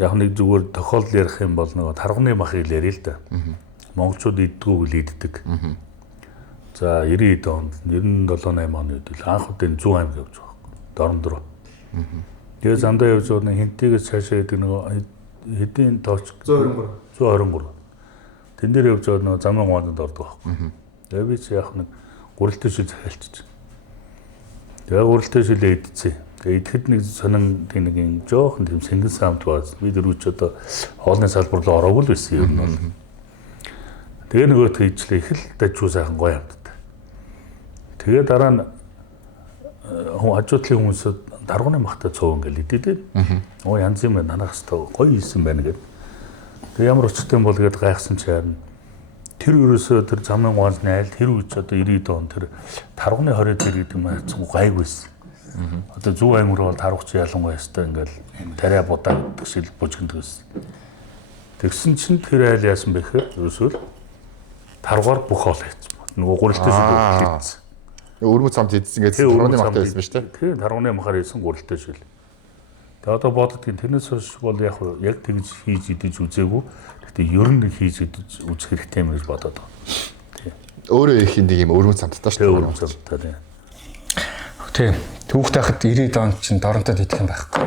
яг нэг зүгээр тохиолдол ярих юм бол нөгөө тарганы махыг ярил л да. Монголчууд иддгүүг л иддэг. За 90-д онд 97-8 оны үед анх удаа 100 аймаг явж байгаа. Дорн дөрөв. Тэгээ зандаа явж байгаа хинтигээс цаашаа идэг нөгөө хэдийн тооч 123. Тэн дээр явж байгаа нөгөө замын гоонд ордог байхгүй. Тэгээ би чи яг нэг гурилтай шил захиалчих. Тэгээ гурилтай шилээ идчихээ. Тэгээ идэхэд нэг сонин тийм нэг юм жоохон тийм сэнгэн самт бааз. Би дөрвч одоо хоолны салбар руу ороогүй л байсан юм бол. Тэгээ нөгөөт хийжлээ их л дажгүй сайхан гоё амттай. Тэгээ дараа нь хажуудлын хүмүүсд даргууны махтай цоо ингээл идэдээ. Янз юм байна нанах хэвээр гоё хийсэн байна гэдэг. Тэгээ ямар өчтэй юм бол гээд гайхсан чи харин тэр ерөөсөө тэр замын гоонд найл тэр үуч одоо 90-д он тэр таргууны хорой зэрэг гэдэг маань гайгүйсэн. Одоо зүү аймаг руу тарууч ялангуяа өстой ингээл тариа будаа гэдэг шиг бужигндаг байсан. Тэгсэн чинь тэр айл яасан бэ гэхээр ерөөсөө таргаар бүх хоол хийсэн. Нөгөө гурилтай шил хийсэн. Өрмөц самт хийсэн гэсэн таргууны махтай байсан биз дээ. Тийм таргууны махаар хийсэн гурилтай шил. Тэгээ одоо боддгийн тэрнээс хойш бол яг тэгж хийж идэж үзээгүй. Гэхдээ ер нь хийж идэж үзэх хэрэгтэй юм гэж бодоод байна. Тийм. Өөрөө их нэг юм өрмөц самттай шүү дээ. Өрмөц самттай тийм. Тийм. Түүхтэй хахад 90-д онд чинь доронтод идэх юм байхгүй.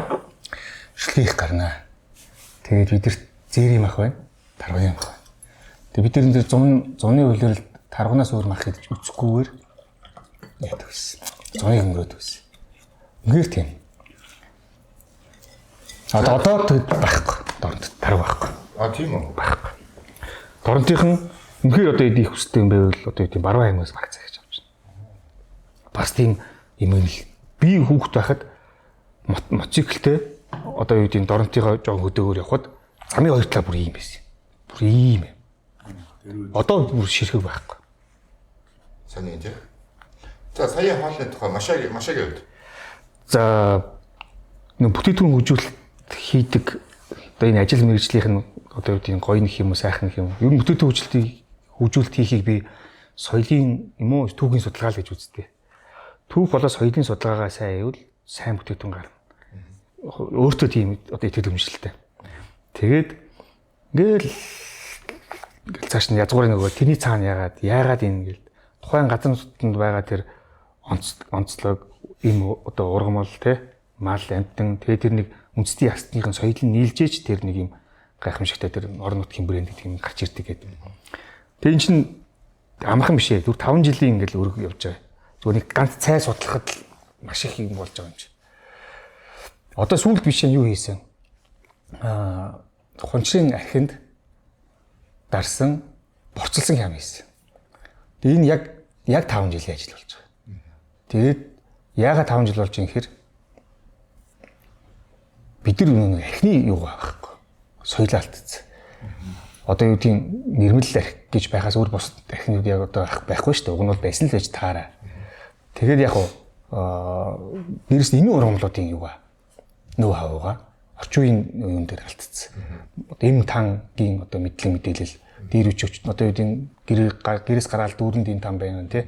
Шүлгийг их гарнаа. Тэгээд бидэрт зэри мах байна. Таргууны мах байна. Тэгээд бид нэр зуны үйлрэл таргунаас өөр мах идэж үзэхгүйгээр яадаг байсан. Зуныг өнгөрөөд байсан. Үнээр тийм. Одоо байхгүй. Доронтод тарга байхгүй. Тийм үү? Байхгүй. Доронтынхан үнээр одоо идэх хүсдэг юм байвал одоо тийм баруун аймагаас баг цааш авч байна. Бас тийм юм л би хүүхэд байхад мотоциклтэй одоо юу гэдэг доронтойгоо жоохон хөдөөгөр явхад замын хоёр талаа бүр ийм байсан. Бүр ийм юм. Одоо бүр ширхэг байхгүй. Сайн тийм. За сая хоолны тухай машагийн хувьд. За нэг бүтээтгүүн хөгжүүлэлт хийдэг одоо энэ ажил мэргэжлийнх нь одоо юу гэдэг гоё нөх юм уу сайхан нөх юм. Ер нь бүтээтгүүн хөгжүүлэлт хийхийг би соёлын юм уу түүхийн судалгаа л гэж үздэг. Түүх болоо соёлын судалгаагаа сайн явуул сайн бүтээтгүүн гарна. Өөртөө тийм одоо итгэл үнэмшилтэй. Тэгээд ингээл цааш нь язгуурын нөгөө тэрний цаана яагаад энэ гэл тухайн газар нутгад байгаа тэр онцлог ийм одоо ургамал те мал амтан тэгээ тэр нэг үндэсний ястныхын соёлыг нийлжээж тэр нэг юм гайхамшигтай тэр орон нутгийн брэнд гэдэг юм гарч ирдэг гэдэг. Тэгээ эн чинь амархан биш ээ. 4-5 жилийн ингээл өргө явж байгаа. Зүгээр нэг ганц цай судлахад л маш их юм болж байгаа юм чи. Одоо сүүлд биш юу хийсэн? Хунчрын архинд дарсан борцолсон хям хийсэн. Тэгээ энэ яг 5 жилийн ажил болж байгаа. Тэгээд яагаад 5 жил болж юм хэр бид нар архины юу байхгүй. Соёлоо алдсан. Одоо юу тийм нэрмэл архи гэж байхаас өөр бус архинууд яг одоо байхгүй шүү дээ. Уг нь бол байсан л байж таараа. Тэгээд яг нэрс энэ ургамлуудын юугаа нөө хавгаа орчин үеийн юун дээр алдсан. Одоо эм тангийн одоо мэдлэг мэдээлэл дээр үчиж одоо юу тийм гэрээс гараад дүүрэнд энэ там байна тий.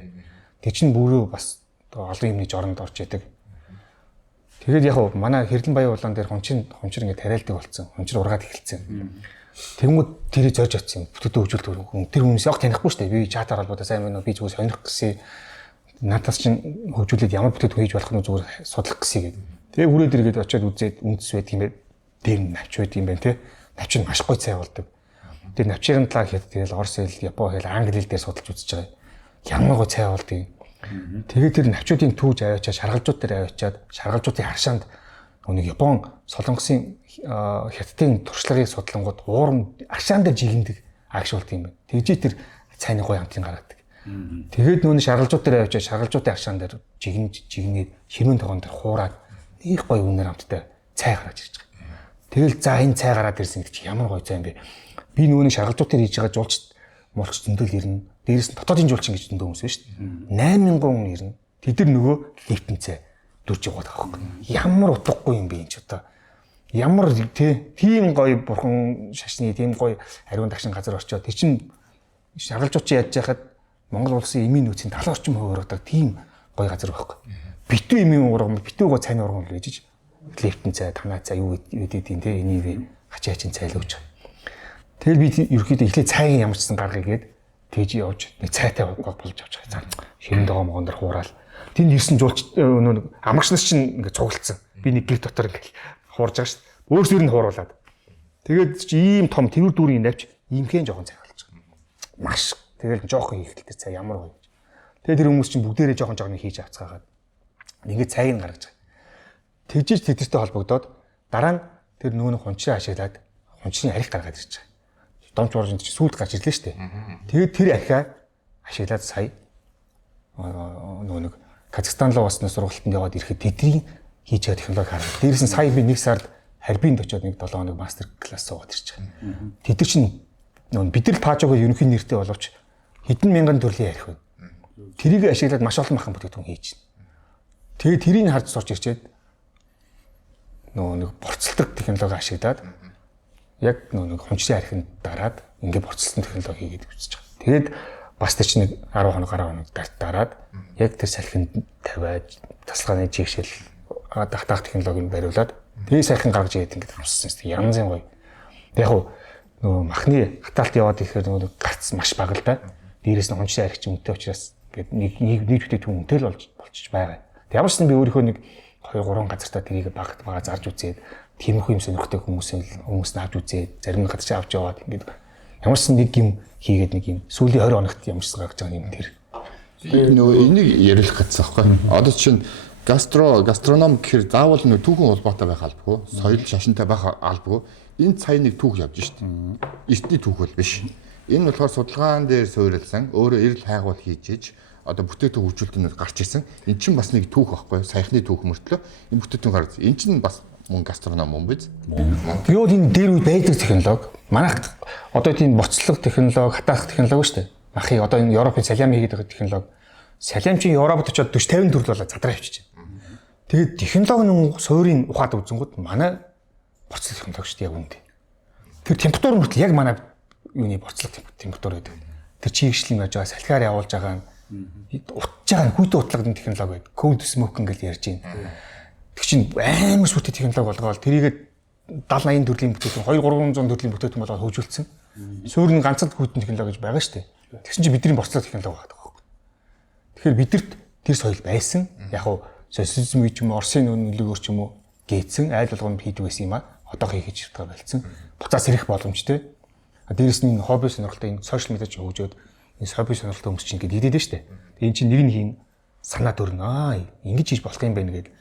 Тэг чин бүрөө бас олон юмны жоронд орж яадаг. Тэгээд яг манай Хэрлэн Баян улаан дээр хунчир ингээд тариалдаг болсон. Хунчир ургаад эхэлсэн. Тэнгүүд тэрийг зорж очсон. Бүтэд хөгжүүлдэг хүн. Тэр хүмүүс яг танихгүй шүү дээ. Би чатаар холбоотой сайн байна уу? Би зүгээр сонирх гэсэн. Надаас чинь хөгжүүлээд ямар бүтэд хийж болох нь зүгээр судлах гэсэн гэдэг. Тэгээ хүрээд иргээд очиод үзээд үндэс байдаг юм байна. Дээр навч байдаг юм байна те. Навч нь маш гоё цай болдог. Тэр навчийн талаар хэд тэгэл Орос хэл, Япон хэл, англи хэл дээр судалж үзэж байгаа. Ямар гоё цай болдог. Тэгээд тэр навчуудын түүж аваачаад шаргалжууд дээр аваачаад шаргалжуудын харшаанд нэг Япон солонгосын хятадын туршлагыг судлангууд уурам аршаан дээр жигэндэг агшуулт юм байна. Тэгжээ тэр цайны гоё хамтын гаргадаг. Тэгээд нүүн шаргалжууд дээр аваачаад шаргалжуудын аршаан дээр жигнээд хэмээн тогоон дээр хуураад их гоё үнээр хамттай цай гаргаж ирж байгаа. Тэгэл за энэ цай гараад ирсэн гэдэг чи ямар гоё цай юм бэ? Би нүүн шаргалжууд дээр хийж байгаа жуулч молч зөндөл ирнэ. Дээрээс нь дотоодын жуулчин гэж дөндөө хүмүүс шүү дээ. 8000 хүн ирнэ. Тэд нар нөгөө лептэн цай дүрж яваад байгаа байхгүй. Ямар утгагүй юм бэ энэ ч одоо. Ямар тийм гоё бурхан шашны тийм гоё ариун тагшин газар орчоод тэр чин шаргалжууч яаж яхад Монгол улсын эмийн нөөцийн 70% өргөдөг тийм гоё газар байхгүй. Битүү эмийн ургам, битүү гоё цайны ургам л гэж лептэн цай, танаа цай юу гэдэг юм те энийг хачаачин цай л өгч байгаа. Тэгэл би ерөөхдөө эхлээ цайгийн ямар ч сан гаргая гээд тэгж явж нэг цайтай болж авч байгаа. Хэрэнд байгаа могон дээр хуурал. Тэнд ирсэн жуулч нөө амрагч нар чинь ингээд цуглдсан. Би нэг гэр дотор ингээд хуурж байгаа шүү дээ. Өөрсдөр нь хууруулад. Тэгээд чи ийм том тэрүүр дүүрийн навч иймхэн жоохон цай болж байгаа. Маш. Тэгэл жоохон ихтэй цай ямар гоё. Тэгээд тэр хүмүүс чинь бүгдээрээ жоохон хийж авцгаагаад ингээд цайг нь гаргаж байгаа. Тэгжиж тэдэртэй холбогдоод дараа нь тэр нүүн хунчрын ашиглаад хунчрын арх гаргаад ирж байгаа. Домч оржинд чи сүлд гарч ирлээ шүү дээ. Тэгээд тэр архиа ашиглаад сая нэг Казахстан руу бас сургалтанд яваад ирэхэд тэдний хийж байгаа технологи хараад. Дээрээс нь сая би нэг сард харбинд очиод нэг 7 хоног мастер класс суугаад ирж байгаа. Тэд нар чинь бид нар паажоогоо ерөнхий нэртэй боловч хэдэн мянган төрлийн арх байна. Тэрийг ашиглаад маш олон махан бүтээгдэхүүн хийж байна. Тэгээд тэрийг харж сурч ирчээд нэг борцолдог технологи ашиглаад яг нэг хунчрын архинд дараад ингээд борцолсон технологи хийгээд үзэж байгаа. Тэгээд бас тэр чинь 10 хоног дараад яг тэр салхинд тавиад тасалгааны жигшэл дахтаах технологиг бариулаад тэгээ сайхан гаргаж ирээд ингээд амссан. Янзын гоё. Яг нөгөө махны хатаалт яваад ирэхээр нөгөө гарц маш бага л да. Дээрээс нь хунчрын архич үнэтэй учраас ингээд нэг бүтээгдэхүүн үнэтэй л болчих байгаа. Ямар ч юм би өөрийнхөө нэг 2-3 газартаа тэрийг бага зарж үзээд тиймэрхүү юм сонирхтой хүмүүс нь авч үзээд зарим нэг гадаж авч яваад ингээд ямар ч нэг юм хийгээд нэг юм сүүлийн 20 хоногт ямар ч гаргаж байгаа юм тэр. Нөгөө энийг ярих гэсэн байхгүй. Одоо чинь гастроном гэхэр заавал нэг түүхэн холбоотой байх албагүй, соёл шашинтай байх албагүй. Энэ цайныг түүх явж шít. Эртний түүх бол биш. Энэ болохоор судалгаан дээр суурилсан, өөрөө эрэл хайгуул хийж одоо бүтээгдэхүүн хөгжүүлэлтнүүд гарч ирсэн. Эн чинь бас нэг түүх байхгүй, саяхны түүх мөртлөө энэ бүтээгдэхүүн гарч. Эн чинь бас мөн гастроном юм биз? Юу энэ дээр үе байдаг технологи. Манайх одоо тийм боцлог технологи, хатаах технологи шүү дээ. Махыг одоо энэ Европын салями хийгээд байгаа технологи. Салями чинь Европод очиод 40-50 төрөл болоо задраа авчиж байна. Тэгээд технологийн суурийн ухаад үзэнгүүт манай боцлог технологи шүү дээ яг үүнд. Тэр температур мөртл яг манай юуны боцлог температур байдаг. Тэр чигшлэн байж байгаа, салхиар явуулж байгаа утж байгаа хүйтэ утлагын технологи байдаг. Code smoke гэж ярьж байна. Тэг чинь амар сүртэй технологи болгоод тэрийгээ 70-80 төрлийн бүтээгдэхүүн 200-300 төрлийн бүтээгдэхүүн болгоод хөгжүүлсэн. Суур нь ганцхан хүйтэн технологи гэж байгаа шүү дээ. Тэгсэн чинь бидний боцлог технологи байгаа байхгүй. Тэгэхээр бидэрт тэр соёл байсан. Яг хуу социализм гэж юм Оросын нөлөөгөөр ч юм уу гээцэн айл болгонд хийдэг байсан юм а. Одоо хийж чадгаа болцсон. Буцаас ирэх боломжтой. Дээрэс нь хобби сонирхолтой энэ сошиал медиа ч хөгжөөд энэ хобби сонирхолтой хүмүүс чинь ингээд идээд штэ. Тэгээ эн чинь нэг нь хийн санаа төрнө. Ингэж хийж болох юм байна гэдэг.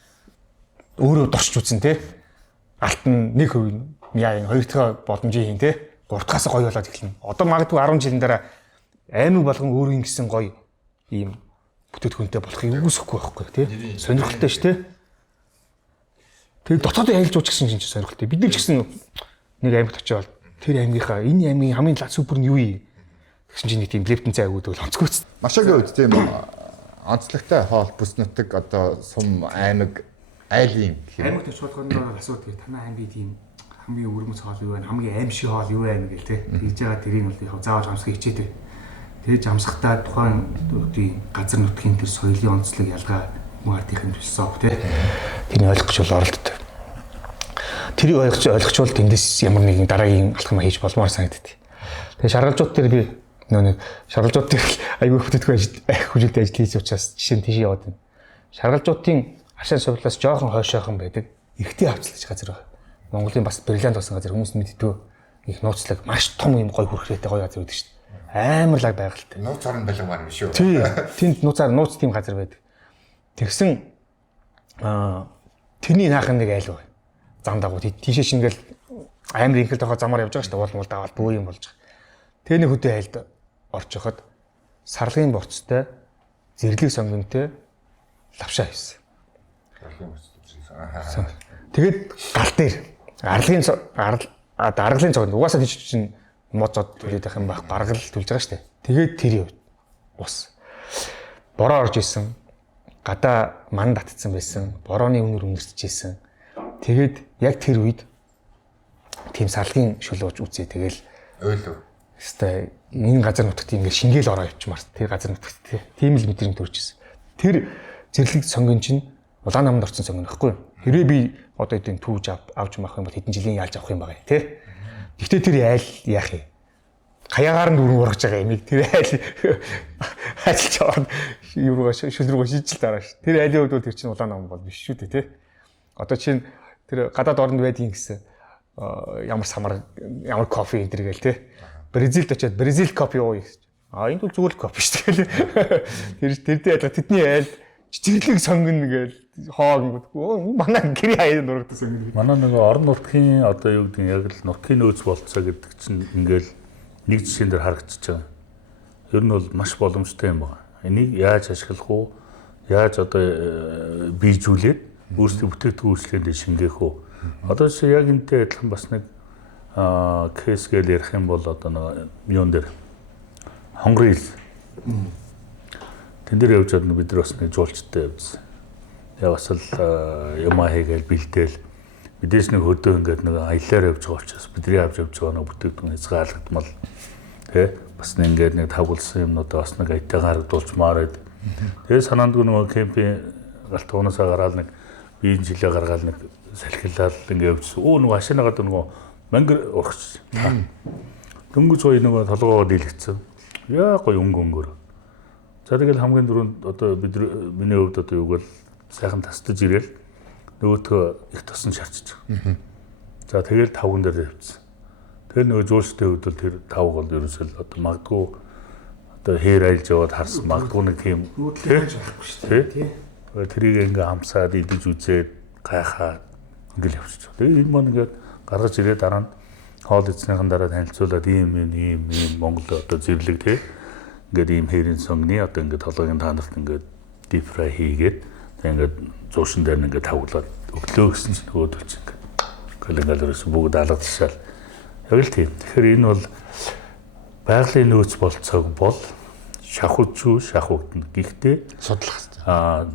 Өөрөө дорч үзсэн те. Алт нь 1% яа энэ 2 дахь боломжийг хийн те. 3 дахьаас гоё болоод эхэлнэ. Одоо магадгүй 10 жилийн дараа аймаг болгон өөрийн гэсэн гоё ийм бүтээтгүнтэй болохыг үгүйсэхгүй байхгүй тий. Сонирхолтой ш тий. Тэгээ дотоодын айлж ууч гэсэн чинь сонирхолтой. Бид нар ч гэсэн нэг аймагт очиод тэр аймгийнхаа энэ аймгийн хамгийн лаг супер нь юу юм? Тэгсэн чинь нэг тийм лептэн цай өгөөд онцгойц. Машагийн үед тийм онцлогтой хоол бүс нутаг одоо сум аймаг айлын гэх юм. Аймагт очих болгоно асуудаг танай аймгийн тийм хамгийн өвөрмөц хоол юу вэ? Хамгийн аимшиг хоол юу вэ гэл тий. Тэгж байгаа тэрийг бол яг заавал амсгах хичээдэг. Тэгж амсахдаа тухайн тийм газар нутгийн тэр соёлын онцлог ялгаа мартийн философи тий. Тэрийг ойлгох гэж бол оролддог. Тэрийг ойлгочвол тэндээс ямар нэгэн дараагийн алхам хийж болмоор санагддаг. Тэгээ шаргалжууд дээр би нэг шаргалжууд дээр аягүй хөтөдгөө хүжилт ажил хийж учраас жишээ нь тийш яваад байна. Шаргалжуудын ашаа сувлаас жоохон хойшоохон байдаг. Эртний хавцлагч газар байна. Монголын бас бриллиант болсон газар хүмүүс мэддэг. Их нууцлаг маш том юм гой хүрхрээтэй гой газар байдаг шүү дээ. Амар лаг байгальтай. Нууц орон байлгамаар юм шүү. Тий. Тэнд нууц тийм газар байдаг. Тэгсэн тэрний наахан нэг айл байна. Зам дагуу тийшээ шингээл амар инхэл тохоо замаар явж байгаа шүү дээ. Уул даавал бөө юм болж байгаа. Тэний хөдөө айлд орж хахад сарлагын борцтой зэрлэг сонгонтой лавшаа хийсэн. Тэгээд гал дээр аргалын цогт угаасаа тийч чинь моцод төлөд байх юм байх гаргал төлж байгаа шүү дээ. Тэгээд тэр ус бороо орж исэн. Гадаа ман татцсан байсан. Борооны үнэр үнэрчжсэн. Тэгээд яг тэр үед тийм сарлагын шүлөөж үзье. Тэгэл Ойлоо. Хэвээ энэ газар нутагт ингээд шингээл ороо явчмаар тэр газар нутагт тийм л мэдрэмж төржсэн. Тэр зэрлэг сонгон чинь улаан намд орсон сонгон байхгүй юу? Хэрвээ би одоо эдийн түүж авч мах юм бол хэдэн жилийн ялж авах юм байгаа тий. Гэхдээ тэр айл яах юм? Хаягаар нь дөрөв ургаж байгаа юм. Тэр айл ажиллаж аваад юуруу шүл рүү шийдэл дараа ш. Тэр айлын хувьд бол тэр чинь улаан нам бол биш шүү дээ тий. Одоо чинь тэр гадаад орнд байдгийн гэсэн ямар самар ямар кофе энэ төр гээл тий. Бразилд очиад Бразил кофе уу гэж. Энэ бол зүгээр л кофе шүү дээ. Тэр адилхан тэдний айл зэрлэг сонгоно гээл хоогонгод манай гэрээ хаяад нурагдсан. Манай нэг орон нутгийн одоо юу гэдэг нь яг л нутгийн нөөц болцоо гэдэг чинь ингээл нэг жишээн дээр харагдчихж байгаа. Ер нь бол маш боломжтой юм байна. Энийг яаж ашиглах уу? Яаж одоо биежүүлээд өөрсдийн бүтээгдэхүүн үйлчлэгэнд шингээх үү? Одоо яг энэтэй адилхан бас нэг кейс гээл ярих юм бол одоо нэг юун дээр хонгорын ил. Тэн дээр явж байгаа бид нар бас нэг жуулчтай явжсан. Яг бас л юмаа хийгээл бэлдээл мэдээж нэг хөдөө ингээд нэг аялаар явж байгаа учраас бидний авч явж байгаа нэг бүтээгдэхүүн хязгаарлагдмал тий бас нэг ингээд нэг тагуулсан юмнуудаа бас нэг аятайгаар харагдуулчмаар байд. Тэгээ санаандгүй нөгөө кемпийн галт туунасаа гараад нэг биеийн жилээ гаргаад нэг салхилаад ингээд явжсан. Нөгөө хашаанагаад нөгөө мангар урагч. Дөнгөж гоё нөгөө толгоогоо дийлгэсэн. Яа гоё өнгөөр. За тэгэл хамгийн дөрөнд одоо миний хувьд одоо юу гэл сайхан тасдаж ирээл нөгөөтгөө их тосон шарчиж байгаа. За тэгэл тавган дээр явчихсан. Тэгэл нөгөө жуулчдын хувьд бол тэр тавг бол ерөөсөө одоо магадгүй одоо хээр айлж яваад харсан магадгүй нэг тийм тий. Тэрийг ингээ хамсаад идэж үзээд гайхаад ингээл явчих. Тэгээ энэ маань ингээд гаргаж ирээд дараа нь хоол эзнийхэн дараа танилцуулаад ийм Монгол одоо зэрлэг тий. Ингээд ийм хэрийн сонгны одоо ингээд толгойн та нарт ингээд deep fry хийгээд тэг ингээд зуушин дээр нь ингээд тавглаад өглөө гэсэн чинь нөгөөдөл чинь колониалоос бүгд алгадчихшаал. Яг л тийм. Тэгэхээр энэ бол байгалийн нөөц болцоог бол шахагдана. Гэхдээ Судлах хэрэгтэй.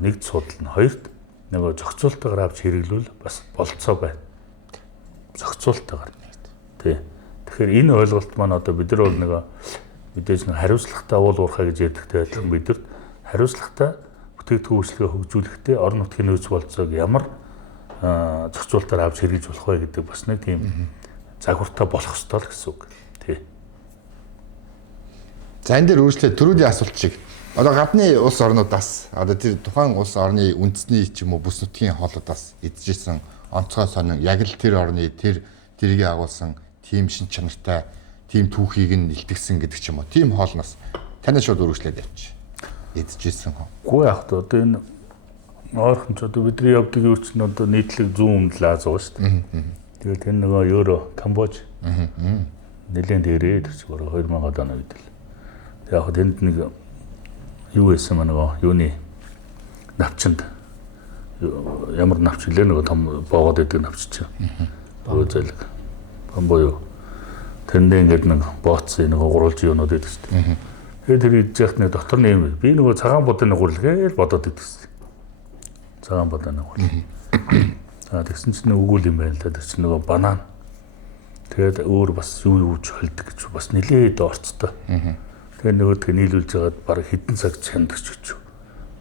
Нэгд судална. Хоёрт нөгөө зохицуултаагаар авч хэрэглүүл бас болцоо байна. Зохицуултаагаар. Тий. Тэгэхээр энэ ойлголт маань одоо бид нар бол нөгөө мэдээж нэг хариуцлагатай уул уурхай гэж яддаг адилхан бид нар хариуцлагатай бүтээгдэхүүн үйлчлэгээ хөгжүүлэхдээ орон нутгийн нөөц болцоог ямар зохицуултаар авч хэрэгжүүлж болох вэ гэдэг бас нэг тийм загвартай болох ёстой л гэсэн үг. Тий. За энэ дээр өөрчлөлт төрүүлийн асуулт шиг Одоо гадны улс орнуудаас одоо тэр тухайн улс орны үндэсний ч юм уу бүс нутгийн хоолоодаас идчихсэн онцгой сонин яг л тэр орны тэрийг агуулсан тийм шин чанартай тийм түүхийг нь илтгэсэн гэдэг ч юм уу. Тийм хоолноос танай шууд үргэлжлээд явчих. Идчихсэн хөө. Гүү яг одоо энэ ойрхон ч одоо бидний явдаг юу ч одоо нийтлэг зүүн өмнө Лаз байгаа шүү дээ. Тэгээд энэ нөгөө Евро, Камбож нэлээд дээрээ тэр чинь 2000 оны үед л. Яг хөө тэнд нэг юу байсан маа нөгөө юуны навчинд ямар навч илээ нөгөө том боогод идэг навч чинь. Боо зэлэг. Бомбоо. Тэндээ ингээд нэг бооцсон нөгөө гурвалж юунууд идэг шүү дээ. Тэгээд тэр идэж яхад нэг дотор нэм. Би нөгөө цагаан бодны гурилгээл бодоод идэгсэн. Цагаан бодны гурил. Тэгсэн чинь өгүүл юм байна л да. Тэр чинь нөгөө банан. Тэгээд өөр бас юу ч холдог гэж бас нэлээд орцтой. Тэгээд нөгөөдгөө нийлүүлж байгаад баг хэдэн цаг чандаг ч гэж.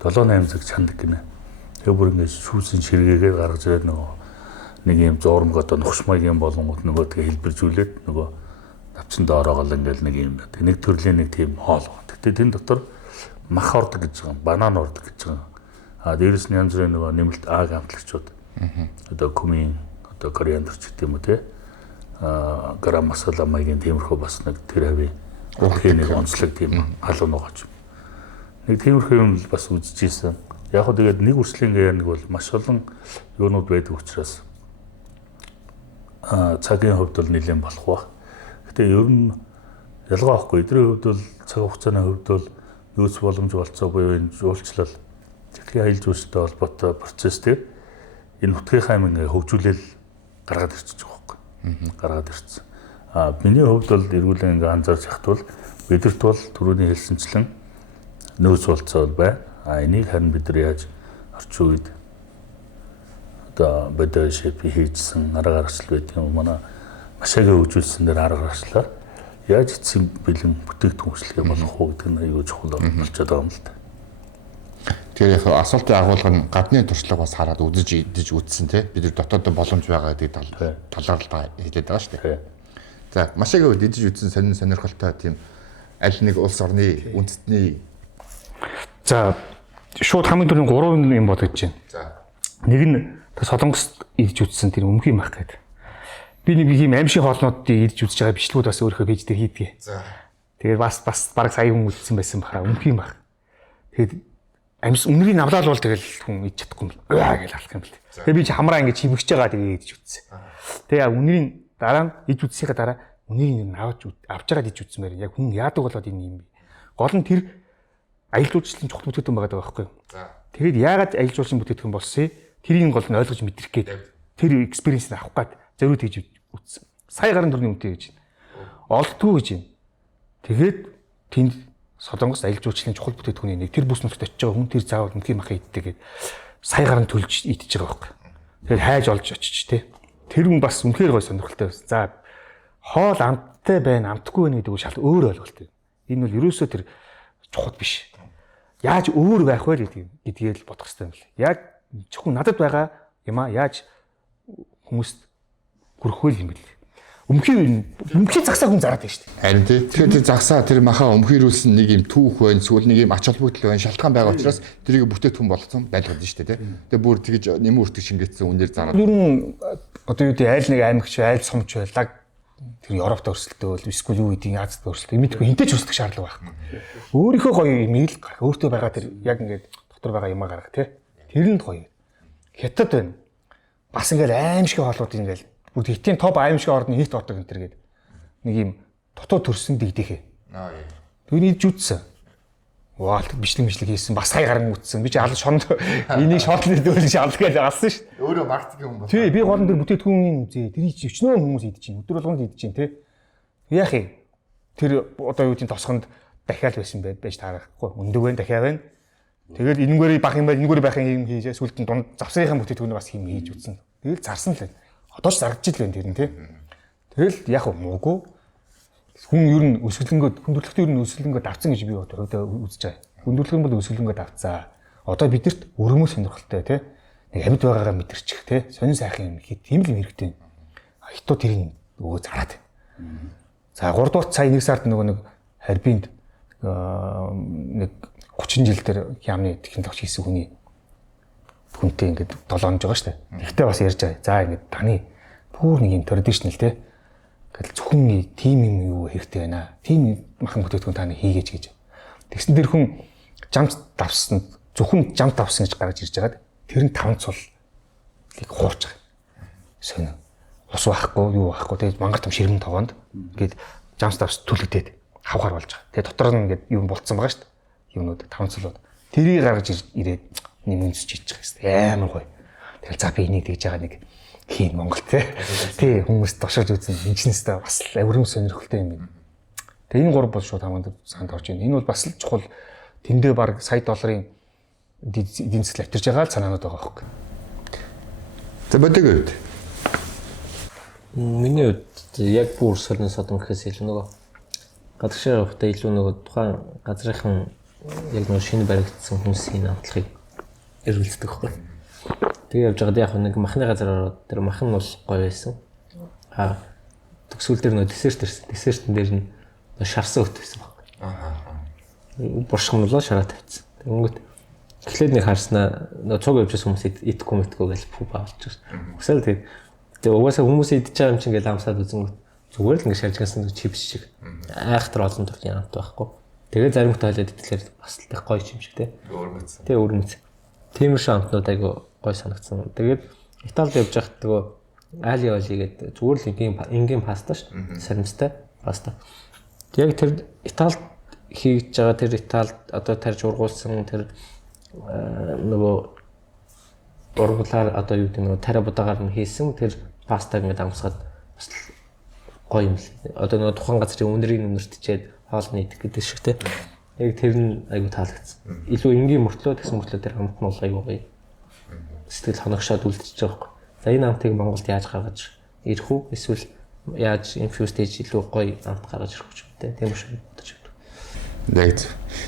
7-8 цаг чандаг гинэ. Тэгээд бүр ингээд шүүсэн ширгээгээ гаргаж ирээд нөгөө нэг юм зурмаг одоо нухшмайг юм болонгууд нөгөөдгөө хэлбэржүүлээд нөгөө навчин доороогоо ингээд нэг юм. Тэг нэг төрлийн нэг тийм хоол. Тэгтээ тэн дотор мах ордог гэж байгаа, банан ордог гэж байгаа. Дээрэс нь янз бүрийн нөгөө нэмэлт аг амтлагчуд. Одоо кумин, одоо кориандр ч гэдэг юм уу те. Грам масала маягийн тиймэрхүү бас нэг тэр хавийн урхийн нэг онцлог тийм халуун нуугаач. Нэг тиймэрхүү юм бас үзчихсэн. Яг хөө тэгээд нэг үрслийн гэрнэг бол маш олон юунууд байдаг учраас цагийн хувьд бол нэлээд болох ба. Гэтэ ер нь ялгаа байхгүй. Эдрийн хувьд бол цаг хугацааны хувьд бол нөөц боломж болцоо буюу энэ жуулчлал техникийн аялал жуулчлалтай холбоотой процесс дээр энэ нутгийн хаймын хөгжүүлэл гаргаад ирчихэж байгаа байхгүй. Гаргаад ирсэн. Миний хувьд бол эргүүлэн ингээ анзаарч хахад бол бидэрт бол түрүүний хэлсэнчлэн нөөц болцоо байна. Энийг харин бид нар яаж орчин үед одоо бодой шип хийжсэн арга гаргал байдаг юм. Манай машаагаа хөгжүүлсэн дээр арга гаргалаар яаж эцсийн бэлэн бүтээгдэхүүн хөшлөе болох уу гэдэг нь аюул чухал болчиход байгаа юм л да. Тэгэхээр яг асуултын агуулга нь гадны туршлага бас хараад үзэж идэж үзсэн тий. Бид нар дотоод боломж байгаа гэдэг талаар л хэлээд байгаа шүү дээ. За машаагаа идэж үзсэн сонирхолтой тийм аль нэг улс орны үндэстний За шууд хамгийн түрүүний 3 юм бодож байна. За нэг нь Солонгост идэж үзсэн тэр өмх юм ах гэдэг. Би нэг ийм аимшиг хоолнуудыг идэж үзэж байгаа бичлэгүүд бас өөрийнхөө пэйж дээр хийдэг. за Тэгээд бас баг сая хүн үзсэн байсан бахаа өмх юм ах. Тэгээд үнэрийг навлал бол тэгэл хүн идэж чадахгүй юм. Гэж алах юм бэл. Тэгээд би чи хамраа ингэж хивгэж байгаа тэгээд идэж үзсэн. Тэгээд үнэрийн дараа нь идэж үзсийнхаа дараа үнэрийг авч аваад идэж үзсэн байр. Яг хүн яадаг болоод энэ юм бэ? Гол нь тэр аялал жуулчлалын чухал бүтээгдэхүүн байгаа даа байхгүй юу? за Тэгээд яагаад аялал жуулчлалын бүтээгдэхүүн болсон юм? Тэрийг гол нь ойлгож мэдрэх гээд тэр экспириенсийг авах гээд зориуд хийж үзсэн. Сая гарын төрний үнэтэй гэж байна. Олдгүй гэж байна. Тэгээд тэнд Солонгос аялал жуулчлалын чухал бүтээгдэхүүний нэг тэр бүс нутагт очиж байгаа хүн тэр заавал үнхээр махаа иддэг гээд сая гарын төлж идэж байгаа байхгүй. Тэгээд хайж олж очиж те. Тэр хүн бас үнхээр гой сонирхолтой байсан. За хоол амттай байна, амтгүй байна гэдэг нь шал өөр ойлголт байна. Энэ бол ерөөсөө тэр чухал биш. Яаж өөр байх вэ гэдгийг л бодох хэрэгтэй юм байна. Яг зөвхөн надад байгаа юм а яаж хүмүүст хүрэх вэ юм бэл. Өмхий загсаа хүн зараад байна шүү дээ. харин тий. Тэгэхээр тэр загсаа тэр махаа өмхийрүүлсэн нэг юм түүх байна, эсвэл нэг юм ач холбогдол байна, шалтгаан байгаа учраас тэрийг бүтээгдэхүүн болгосон байлгаад байна шүү дээ. Тэгээ бүр тэгж нэмэн үртэг шингээсэн үнээр зараад. Дөрөв одоо юу гэдэг айл нэг аймагч айл сумч байлаа. Тэр Европт өрсөлдөө бол эсвэл юу гэдэг Азад өрсөлдөө мэдгүй хинтэж өсдөх шаардлага байхгүй. Өөрийнхөө гоё юм ил гарах, өөртөө байгаа тэр яг ингээд дотор байгаа юмаа гаргах тий. Тэр нь гоё. Хятад байна. Бас ингээд аимшиг хоолууд ингээд бүр хитийн топ аимшиг орны хит ордог энэ төр гээд нэг юм дотоод төрсөн дигдэхээ. Түүний жүдсэн. Ваалт бичлэг хийсэн бас сая гарan үтсэн. Би ч аль шонд энийг шотлын дөөлөж алах гэж алсан шүү дээ. Өөрөө маркетинг хүн байна. Тий, би гол нь тэр бүтээгдэхүүн үзээ. Тэрийг өчнөө хүмүүс идэж чинь, өдөр болгонд идэж чинь тий. Яах юм? Тэр одоо юу гэдэг тосгонд дахиад байсан байж таарахгүй. Өндөг байна, дахиад байна. Тэгэл энэгээр бах юм байл, энэгээр байх юм хийжээ. Сүлд нь дунд завсрынхаа бүтээгдэхүүнээ бас хийм хийж үтсэн. Тэгэл зарсан л байна. Одоо ч зарж ил байна тэр нь тий. Тэгэл яг муугүй. Хүн ер нь өсвөлөнгөө хүндрэлтээ ер нь өсвөлөнгөө давцсан гэж би одоо үзэж байгаа. Хүндрэлтэн бол өсвөлөнгөө давцаа. Одоо бидэрт өрөөмөө сонирхолтой тий. Нэг амьд байгаагаа мэдэрчих тий. Сонин сайхан юм хийх тийм л хэрэгтэй. Хятад тэрийг өө зараад байна. За 3 дугаар сая 1 сард нөгөө нэг харбинд нэг 30 жил дээр яамны технологи хийсэн хүнтэй ингээд 7 онж байгаа шүү дээ. Гэхдээ бас ярьж байгаа. За ингээд таны бүр нэг юм традишнл те. Гэтэл зөвхөн тим юм юу хэрэгтэй байна. Тим махан бүтээгдэхүүн таны хийгээч гэж. Тэгсэн дээр хүн жамт давсан зөвхөн жамт давсан гэж гаргаж ирж байгаад тэр нь 5 цулыг хуурч байгаа. Сонио. Ус байхгүй, юу байхгүй. Тэгээд мангар том ширмэн тогоонд ингээд жамт давс түлэгдээд хавгаар болж байгаа. Тэгээд дотор нь ингээд юм болцсон байгаа шүү дээ. Юмнууд 5 цулууд. Тэрийг гаргаж ирээд нэмэнцэж хийж байгаа шүү дээ. Амар гоё. Тэгэл за би энийг тэгж байгаа нэг хийн Монгол тий хүмүүс тошоож үзэн инженертэй бас авирам сонирхолтой юм. Тэгээ энэ 3 бол шууд хамаанд санд орж байна. Энэ бол бас л чухал тэндээ баг сая долларын эдийн засал авчирж байгаа л санаанууд байгаа байхгүй. За бодогод. Миний хувьд яг бүр сорны содон гэхээс илүү нөгөө гадагшаа явахдаа илүү нөгөө тухайн газрынхан яг нөгөө шинэ баригдсан хүмүүсийн амтлагыг эргэлздэг байхгүй. Тэгээ явж байгаад яг нэг махны газар ороод тэр махан нь бол гоё байсан. Төгсгөл дээр нөгөө десерт ирсэн. Десертэн дээр нь шарсан хөт байсан байхгүй. Буршгамлаа шараа тавьчихсан. Тэнгүүт эхлээд нэг харснаа нөгөө цуг явж байсан хүмүүс идэхгүй мэтгүй гэж пүү баалж байгаа. Өсөөл тэгээ угаасаа хүмүүс идэж байгаа юм чинь ингээл амсаад үзэнгүүт зүгээр л ингээд шаржгасан чипс шиг айхтар олон төрлийн амт байхгүй. Тэгээ зарим хөт хойлоод идэхлээр бас л гоё юм шиг те. Өрмөц. Тэгээ өрмөц. Тиймэрхүү амтнууд айгу гой санагдсан. Тэгээд Италид явж байхад нөгөө али оли гэдэг зүгээр л энгийн паста шүү. Саримстай паста. Яг тэр Италид хийж байгаа тэр Италид одоо тарж ургуулсан тэр нөгөө ургуулаар одоо юу гэдэг нөгөө тариа будаагаар нь хийсэн тэр пастаг ингээд амсгаад бас гоё юм л. Одоо нөгөө тухайн газрын үнэрийг үнэртчихэд хоолны идэх гэдэг шиг те. Яг тэр нь айгу таалагдсан. Илүү энгийн мөртлөө тэгсэн мөртлөө тэр амт нь бол айгу гоё. Сэтгэл хоногшоод үлдчихэж байгаа юм. За энэ амтыг Монголд яаж гаргаж ирэх үү? Эсвэл яаж infused хийж илүү гоё амт гаргаж ирэх үү гэдэг тийм шиг бодож байна. Яг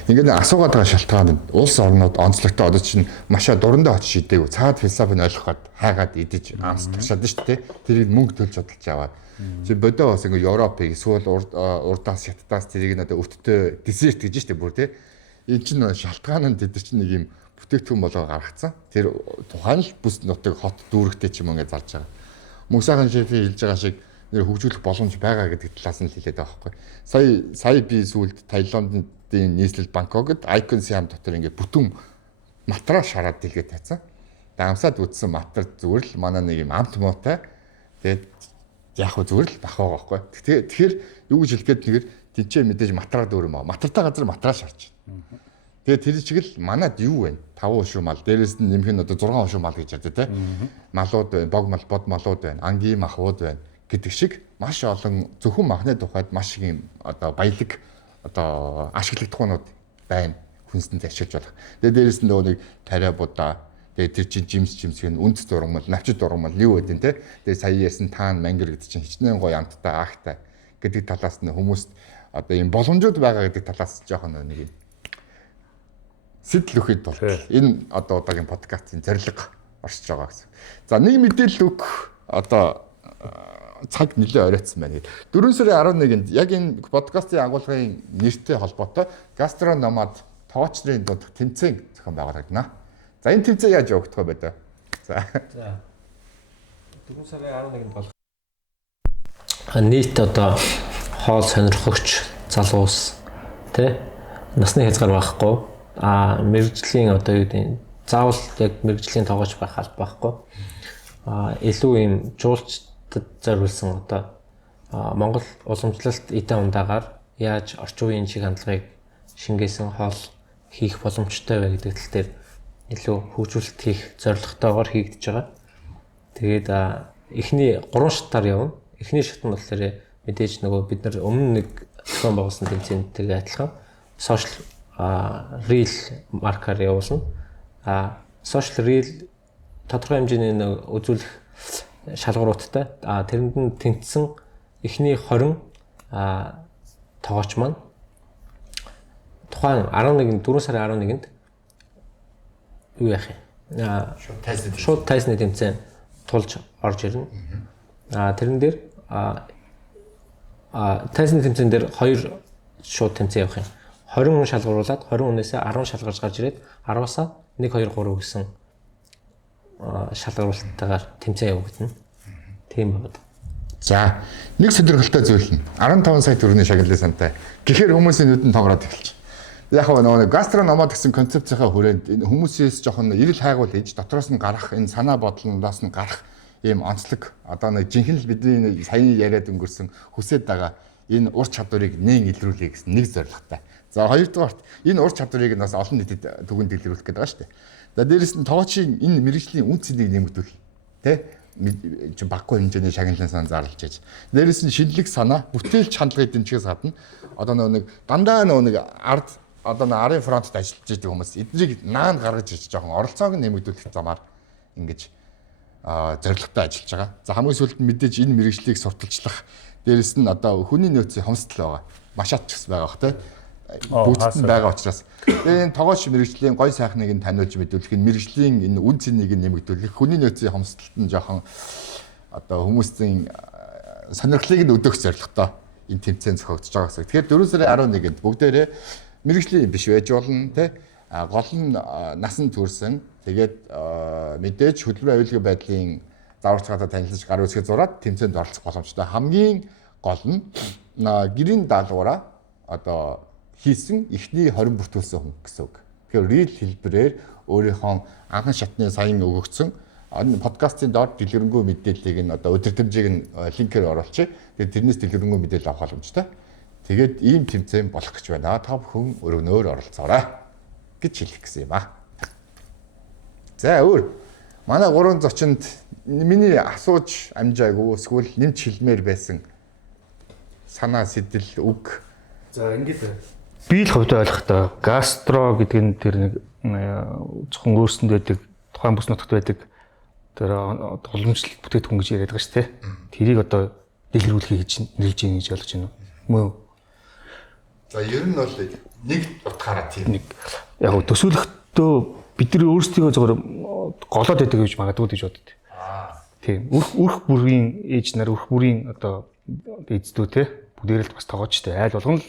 ингээд асуугаад байгаа шалтгаан нь улс орнууд онцлогтой одоо чинь машаа дурандаа очиж идэв. Цаад философиг ойлгоход хайгаад идэж амс ташаад шүү дээ. Тэрийг мөнгө төлж судалж аваад. Чи бодоо бас ингээд Европыг эсвэл урдаас хятадаас тэрийг надад өвттэй десерт гэж шүү дээ бүр тий. Энэ чинь шалтгаан нь тэд чинь нэг юм бүтээгдэхүүн болоо гаргацсан. Тэр тухайн л бүс нутаг хот дүүрэгтэй ч юм ингээд зарж байгаа. Мөнх сайхан шефийн хэлж байгаа шиг нэр хөгжүүлэх боломж байгаа гэдэг талаас нь хэлээд байгаа байхгүй. Сая би сүүлд Таиландын нийслэл Бангкокд Icon Siam дотор ингээд бүтэн матраа шараад дэлгээд тавьсан. Дамсаад үтсэн матар зүгээр л манай нэг юм амт муутай. Тэгээд яг хөө зүгээр л бахаа байхгүй. Тэгэхээр юу гэж хэлгээд нэгээр тэнцээ мэдээж матраа дөөрөм аа. Матартай газар матраа шарч. Тэгээд тэр чиг л манад юу вэ? 5 хушуу мал. Дээрээс нь нэмэх нь одоо 6 хушуу мал гэж ярьдаг те. Малууд байна, бог мал, бод малууд байна, ангийн махбууд байна гэдэг шиг маш олон зөвхөн махны тухайд маш их юм одоо баялаг одоо ашиглагдахуунууд байна. Хүнсэнд ашиглаж болох. Тэгээд дээрээс нь нөгөө нэг тариа будаа, тэгээд тэр чин жимсгэн үнд дурмал, навчид дурмал юу гэдэг нь те. Тэгээд сая ярьсан таан мангэр гэдэг чинь хичнээн гоё амттай аахтай гэдэг талаас нь хүмүүст одоо юм боломжууд байгаа гэдэг талаас жоохон нэг юм сэтэл өгөхөд бол энэ одоо удаагийн подкастын зорилго оршиж байгаа гэсэн. За нэг мэдээлэл өг одоо цаг нэлээ оройтсан байна. 4 сарын 11-нд яг энэ подкастын агуулгын нэртэй холбоотой гастрономад тоочрын дунд тэмцээн зохион байгуулагдана. За энэ тэмцээн яаж явагдах вэ бэ? За 4 сарын 11-нд болох нийт одоо хоол сонирхогч залуус тий насны хязгаар байхгүй мэрэгжлийн одоо юу гэдэг заавал яг мэрэгжлийн тоогооч байх алба байхгүй илүү юм жуулчдад зориулсан одоо Монгол уламжлалт эдэн ундаагаар яаж орчин үеийн шиг хандлагыг шингээсэн хоол хийх боломжтой вэ гэдэг тал дээр илүү хөгжүүлэлт хийх зорилготойгоор хийгдэж байгаа. Тэгээд эхний 3 шатаар явна. Эхний шат нь болохоор мэдээж нөгөө бид нар өмнө нэг зохион байгуулсан тэмцээнтэйгээ адилхан social real маркаар явуулна. Social real тодорхой хэмжээний үзүүлэх шалгууруудтай. Тэрэнд нь тэнцсэн эхний 20 тоогооч маань тухайн 4 сарын 11-нд юу яах юм? Шууд тайсны тэмцээн тулж орж ирнэ. Тэрэн дээр тайсны тэмцээн дээр 2 шууд тэмцээн явах юм. 20 хүн шалгаруулад 20 хүнээсээ 10 шалгарч гарч ирээд 10-аас 1 2 3 гэсэн шалгаруулалтаагаар тэмцээн явагдана. Тийм байна. За, нэг сонирхолтой зүйл нь 15 сая төгрөгийн шагналын сантай. Гэхээр хүмүүсийн нүдэнд тоглоод эхэлж. Яг нөгөө гастрономод гэсэн концепцийнхаа хүрээнд энэ хүмүүсээс жоохон эрэл хайгуул ээж дотроос нь гарах энэ санаа бодлоноос нь гарах ийм онцлог одоо нэг жинхэнэ л бидний саяны яриад өнгөрсөн хүсэж байгаа энэ ур чадварыг нээн илрүүлэе гэсэн нэг зорилготой. За хоёрдугаарт энэ ур чадварыг нас олон нийтэд түгэнд илрүүлэх гэдэг байгаа шүү дээ. За дээрэс нь тоочийн энэ мэрэгжлийн үн цэнийг нэмэгдүүл тэ чи баггүй хэмжээний шагналын сан зарлж яаж. Дээрэс нь шинэлэг санаа бүтээлч хандлагыг дэмжихээс гадна одоо нэг дандаа нэг ард одоо арын фронтод ажиллаж байгаа хүмүүс эднийг наанд гаргаж ич жоохон оролцоог нь нэмэгдүүлэх замаар ингэж зорилготой ажиллаж байгаа. За хамгийн сүүлд нь мэдээж энэ мэрэгжлийг сурталчлах дээрэс нь одоо хүний нөөцийн хомсдол байгаа. Машаач гэсэн байгаа бах тий. Бүгд нь байгаа учраас энэ тогооч мэрэгжлийн гой сайхныг нь таниулж мэдүүлэх нь мэрэгжлийн энэ үн цэнийг нь нэмэгдүүлэх хүний нөөцийн хомсдолд нь жоохон одоо хүмүүсийн сонирхлыг нь өдөөх зорилготой энэ тэмцээн зохиогдож байгаа гэсэн. Тэгэхээр 4 сарын 11-нд бүгдээрээ мэрэгжлийн биш байж болно тий. Гол нь насан турсан тэгээд мэдээж хөдөлмөрийн аюулгүй байдлын зааварчилгаатай танилцж гар үсгээ зураад тэмцээнд оролцох боломжтой. Хамгийн гол нь гэрийн даалгавраа одоо хийсэн эхний 20 бүртгүүлсэн хүн гэсэн үг. Тэгэхээр real хэлбэрээр өөрийнхөө анхан шатны саян өгөгдсөн энэ подкастын доор дэлгэрэнгүй мэдээллийг нь одоо өдөртөмжийг нь линкээр оруулчих. Тэгээд тэрнээс дэлгэрэнгүй мэдээлэл авах боломжтой. Тэгээд ийм тэмцээн болох гэж байна. Та бүхэн өргөнөөр оролцоорой гэж хэлэх гэсэн юм аа. За өөр манай гурван зочинд миний асууж амжаагүй эсвэл нэмж хэлмээр байсан санаа сэтэл үг. За ингэж би л хувьд ойлгохдоо гастро гэдэг нь тэр нэг зөвхөн өөрсөнд байдаг тухайн бүс нутагт байдаг тэр уламжлалт бүтээгдэхүүн гэж яриад байгаа шүү дээ. Тэрийг одоо дэлгэрүүлэхийг гэж нэрлэж ийн гэж ойлгож байна уу? Мөн. За ер нь бол нэг утгаараа тийм нэг яг төсөөлөхдөө бид нар өөрсдөө зөвхөн голоод байдаг гэж магадгүй гэж боддог. Тийм. Өрх бүрийн ээж нар өрх бүрийн одоо эздүү те бүгдээрээ л бас тоогооч те айл болгон л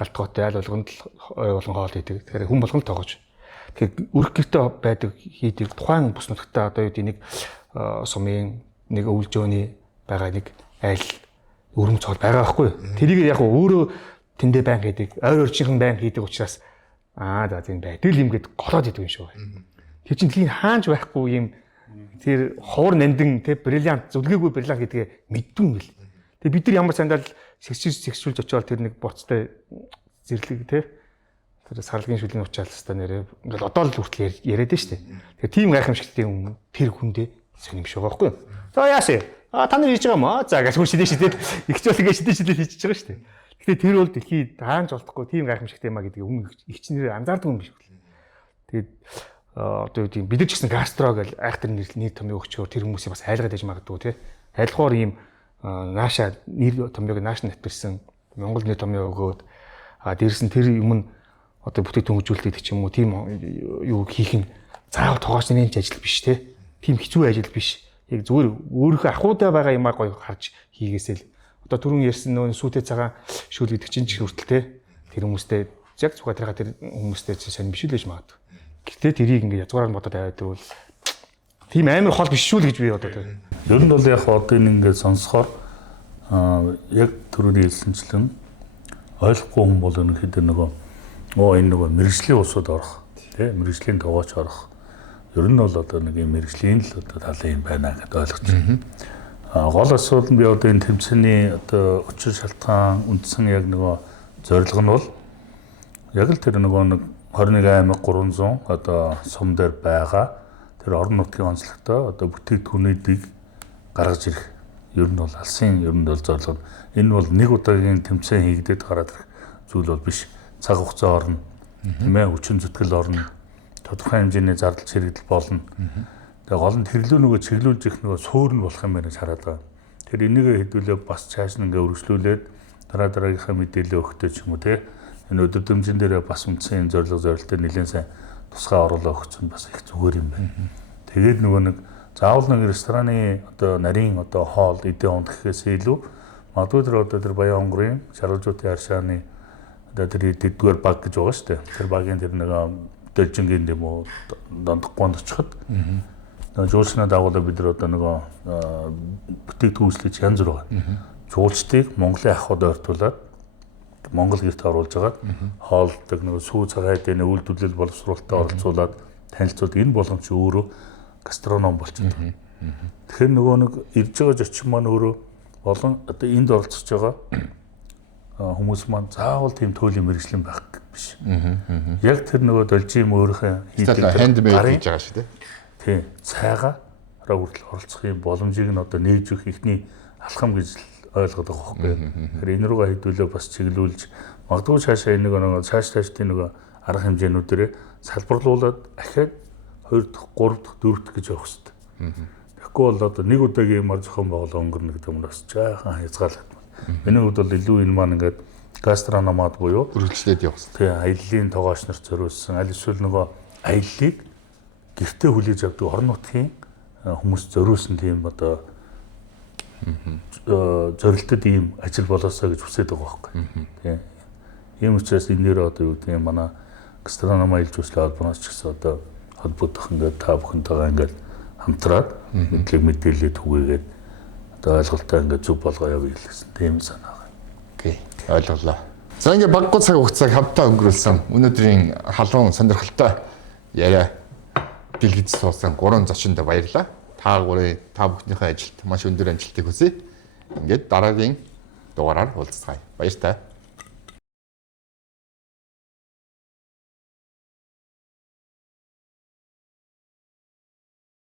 галтгоотой айл болгонд л ой болгон хоол хийдэг. Тэгэхээр хүн болгон л тоогооч. Тэгэхээр өрх гэртээ байдаг хийдэг тухайн бус нутагтаа одоо юу нэг сумын нэг өвлжөөний байгаа нэг айл өрөм цол байгаа байхгүй. Тэрийг яг өөрөө тэндээ байн хийдэг. Ойр орчийнхан байн хийдэг учраас за тийм байдал юм гээд голоод идэв юм шүү. Тэр чинь тхийн хаанч байхгүй юм тэр хуур нандин те бриллиант зүлгээгүй бриллиант гэдгээ мэддэг юм бэл. Тэгээ бид нар ямар сандал сэгшүүлж очиод тэр нэг буцтай зэрлэг те тэр сарлагын шүлийн уучаалстай нэрээ ингээл одоо л хүртэл яриад байна шүү дээ. Тэгээ тийм гайхамшигтай юм тэр хүндээ сонирм шүү байхгүй юу. За яасэ та нар хийж байгаа юм аа. За гэж шидэж шидээд ихчлэгээ шидэж хийж байгаа шүү дээ. Гэхдээ тэр бол дэлхийд хаанч олдохгүй тийм гайхамшигтай юм а гэдгийг өмнө ихчнэрээ анзаардаг юм биш үү. Тэгээд одоо тийм бид нар ч гэсэн гастро гэж айхтар нэр томьёо өгчөөр тэр хүмүүсийг бас айлгаад ээж магадгүй тий. Айлхоор ийм нааша нэр томьёог нааш натбирсан Монгол нэр томьёо өгөөд дээрс нь тэр юм нь одоо бүтээгдэхүүн хөгжүүлэлт ч юм уу тийм юу хийх нь заавал тоогоочны ажил биш тий. Тийм хэцүү ажил биш. Яг зүгээр өөрийнхөө ахуйдаа байгаа юмаа гоё харж хийгээсэй л одоо түрүүн ярьсан нөө сүйтэй цагаан шүүл гэдэг чинь ч хүртэл тий. Тэр хүмүүстэй яг зүгаараа тэр хүмүүстэй сонь биш л гэж магадгүй. Гэхдээ тэрийг ингээд язгуураар бодоод аваад бол тийм амар хол биш шүү л гэж би бодоод байна. Ер нь бол яг одоо энэ ингээд сонсохоор яг түрүүний хэлсэнчлэн ойлгохгүй хүн бол ерөнхийдөө нөгөө энэ нөгөө мэрэгжлийн усууд орох тий мэрэгжлийн тоогооч орох ер нь бол одоо нэг юм мэрэгжлийн л одоо талын юм байна гэдээ ойлгож байна. Гол асуудал нь би одоо энэ тэмцээний одоо учир шалтгаан үндсэн яг нөгөө зорилго нь бол яг л тэр нөгөө нэг 21300 одоо сум дээр байгаа тэр орон нутгийн онцлогтой одоо бүтээгдэхүүнүүдийг гаргаж ирэх ер нь бол алсын ер нь бол зорилго. Энэ бол нэг удаагийн тэмцээн хийгдээд гараад ирэх зүйл бол биш. Цаг хугацаа орно. Тийм ээ хүчин зүтгэл орно. Тодорхой хэмжээний зардал чирэгдэл болно. Тэгээ гол нь тэрлүү нөгөө чиглүүлж их нөгөө суурь нь болох юм байна хараад байгаа. Тэр энийг хэдүүлээ бас цааш нь ингээ өргөжлүүлээд дараагийнхаа мэдээлэл өгөхтэй ч юм уу те энэ өдөрдөмжин дээр бас үндсэн зорилготой нэлээд сайн тусгай оруулаа өгч нь бас их зүгээр юм байна. Тэгээд нөгөө нэг заавал нэг рестораны одоо нарийн одоо хоол идэ унд гэхээс илүү магадгүй тэр одоо тэр Баян хонгорын шаргалжуудын аршааны Одоо тэр дэдгээр баг гэж байгаа шүү дээ. Тэр багийн тэр нэг дэлжингийн юм уу дондгоонд очиход нөгөө жуулчны дагуулаар бид нар одоо нөгөө бүтээгдэхүүнчлэж янз бүр байгаа. Жуулчдыг Монголын ахуйд ойртуулад Монгол гэрт оруулж агаад хоолдог нөгөө сүү цагаадын үйлдвэрлэл боловсруулалтад оролцуулаад танилцуулдаг. Энэ болгоомж өөрөө гастроном болчиход байна. Тэгэхээр нөгөө нэг ирж байгаа зочин маань өөрөө болон одоо энд оролцож байгаа хүмүүс маань заавал тийм туйлын мэрэгчлэн байх биш. Яг тэр нөгөө должим өөрийнхөө хийдэг хендмейд хийж байгаа шүү дээ. Тийм цайгаараа хүртэл оролцох юм боломжийг нь одоо нээж өгөх ихний алхам гэж ойлгоод байгаа байхгүй. Тэгэхээр энэ рүүгээ хэдүүлээ бас чиглүүлж магадгүй цаашаа нэг цааш нэг арга хэмжээнүүдээр салбарлуулад ахаад 2 дахь 3 дахь 4 дахь гэж явах хэрэгтэй. Тэгэхгүй бол одоо нэг удаагийн юмар зохион байгуулалт өнгөрнө гэдэг юм бас жаахан хязгаарлалт байна. Миний хувьд бол илүү энэ маань ингээд гастрономад буюу үргэлжлээд явах хэрэгтэй. Тийм аяллаа тогооч нарт зориулсан аль эсвэл нөгөө аяллыг гэртээ хүлээж авдаг орон нутгийн хүмүүс зориулсан тийм одоо зорилтод ийм ажил болоосоо гэж хүсэж байгаа байхгүй. Тийм. Ийм учраас энэ нэр одоо юу гэдэг юм манай гастрономи аялал жуулчлалын холбооноос ч гэсэн одоо холбогдох ингээд та бүхэнтэйгээ ингээд хамтраад мэдээлэлээ түгээгээд одоо ойлголтоо ингээд зөв болгоё гэж хэлсэн. Тийм санаа байна. Окей. Ойлголоо. За ингээд баггүй цаг хугацааг хамтаа өнгөрүүлсэн. Өнөөдрийн халуун сонирхолтой яриа бэлгэж суусан 3 зочинд баярлалаа. Та бүхнийхээ ажилд маш өндөр амжилтыг хүсье. Ингээд дараагийн дугаараар уулзцгаая. Баяр таа.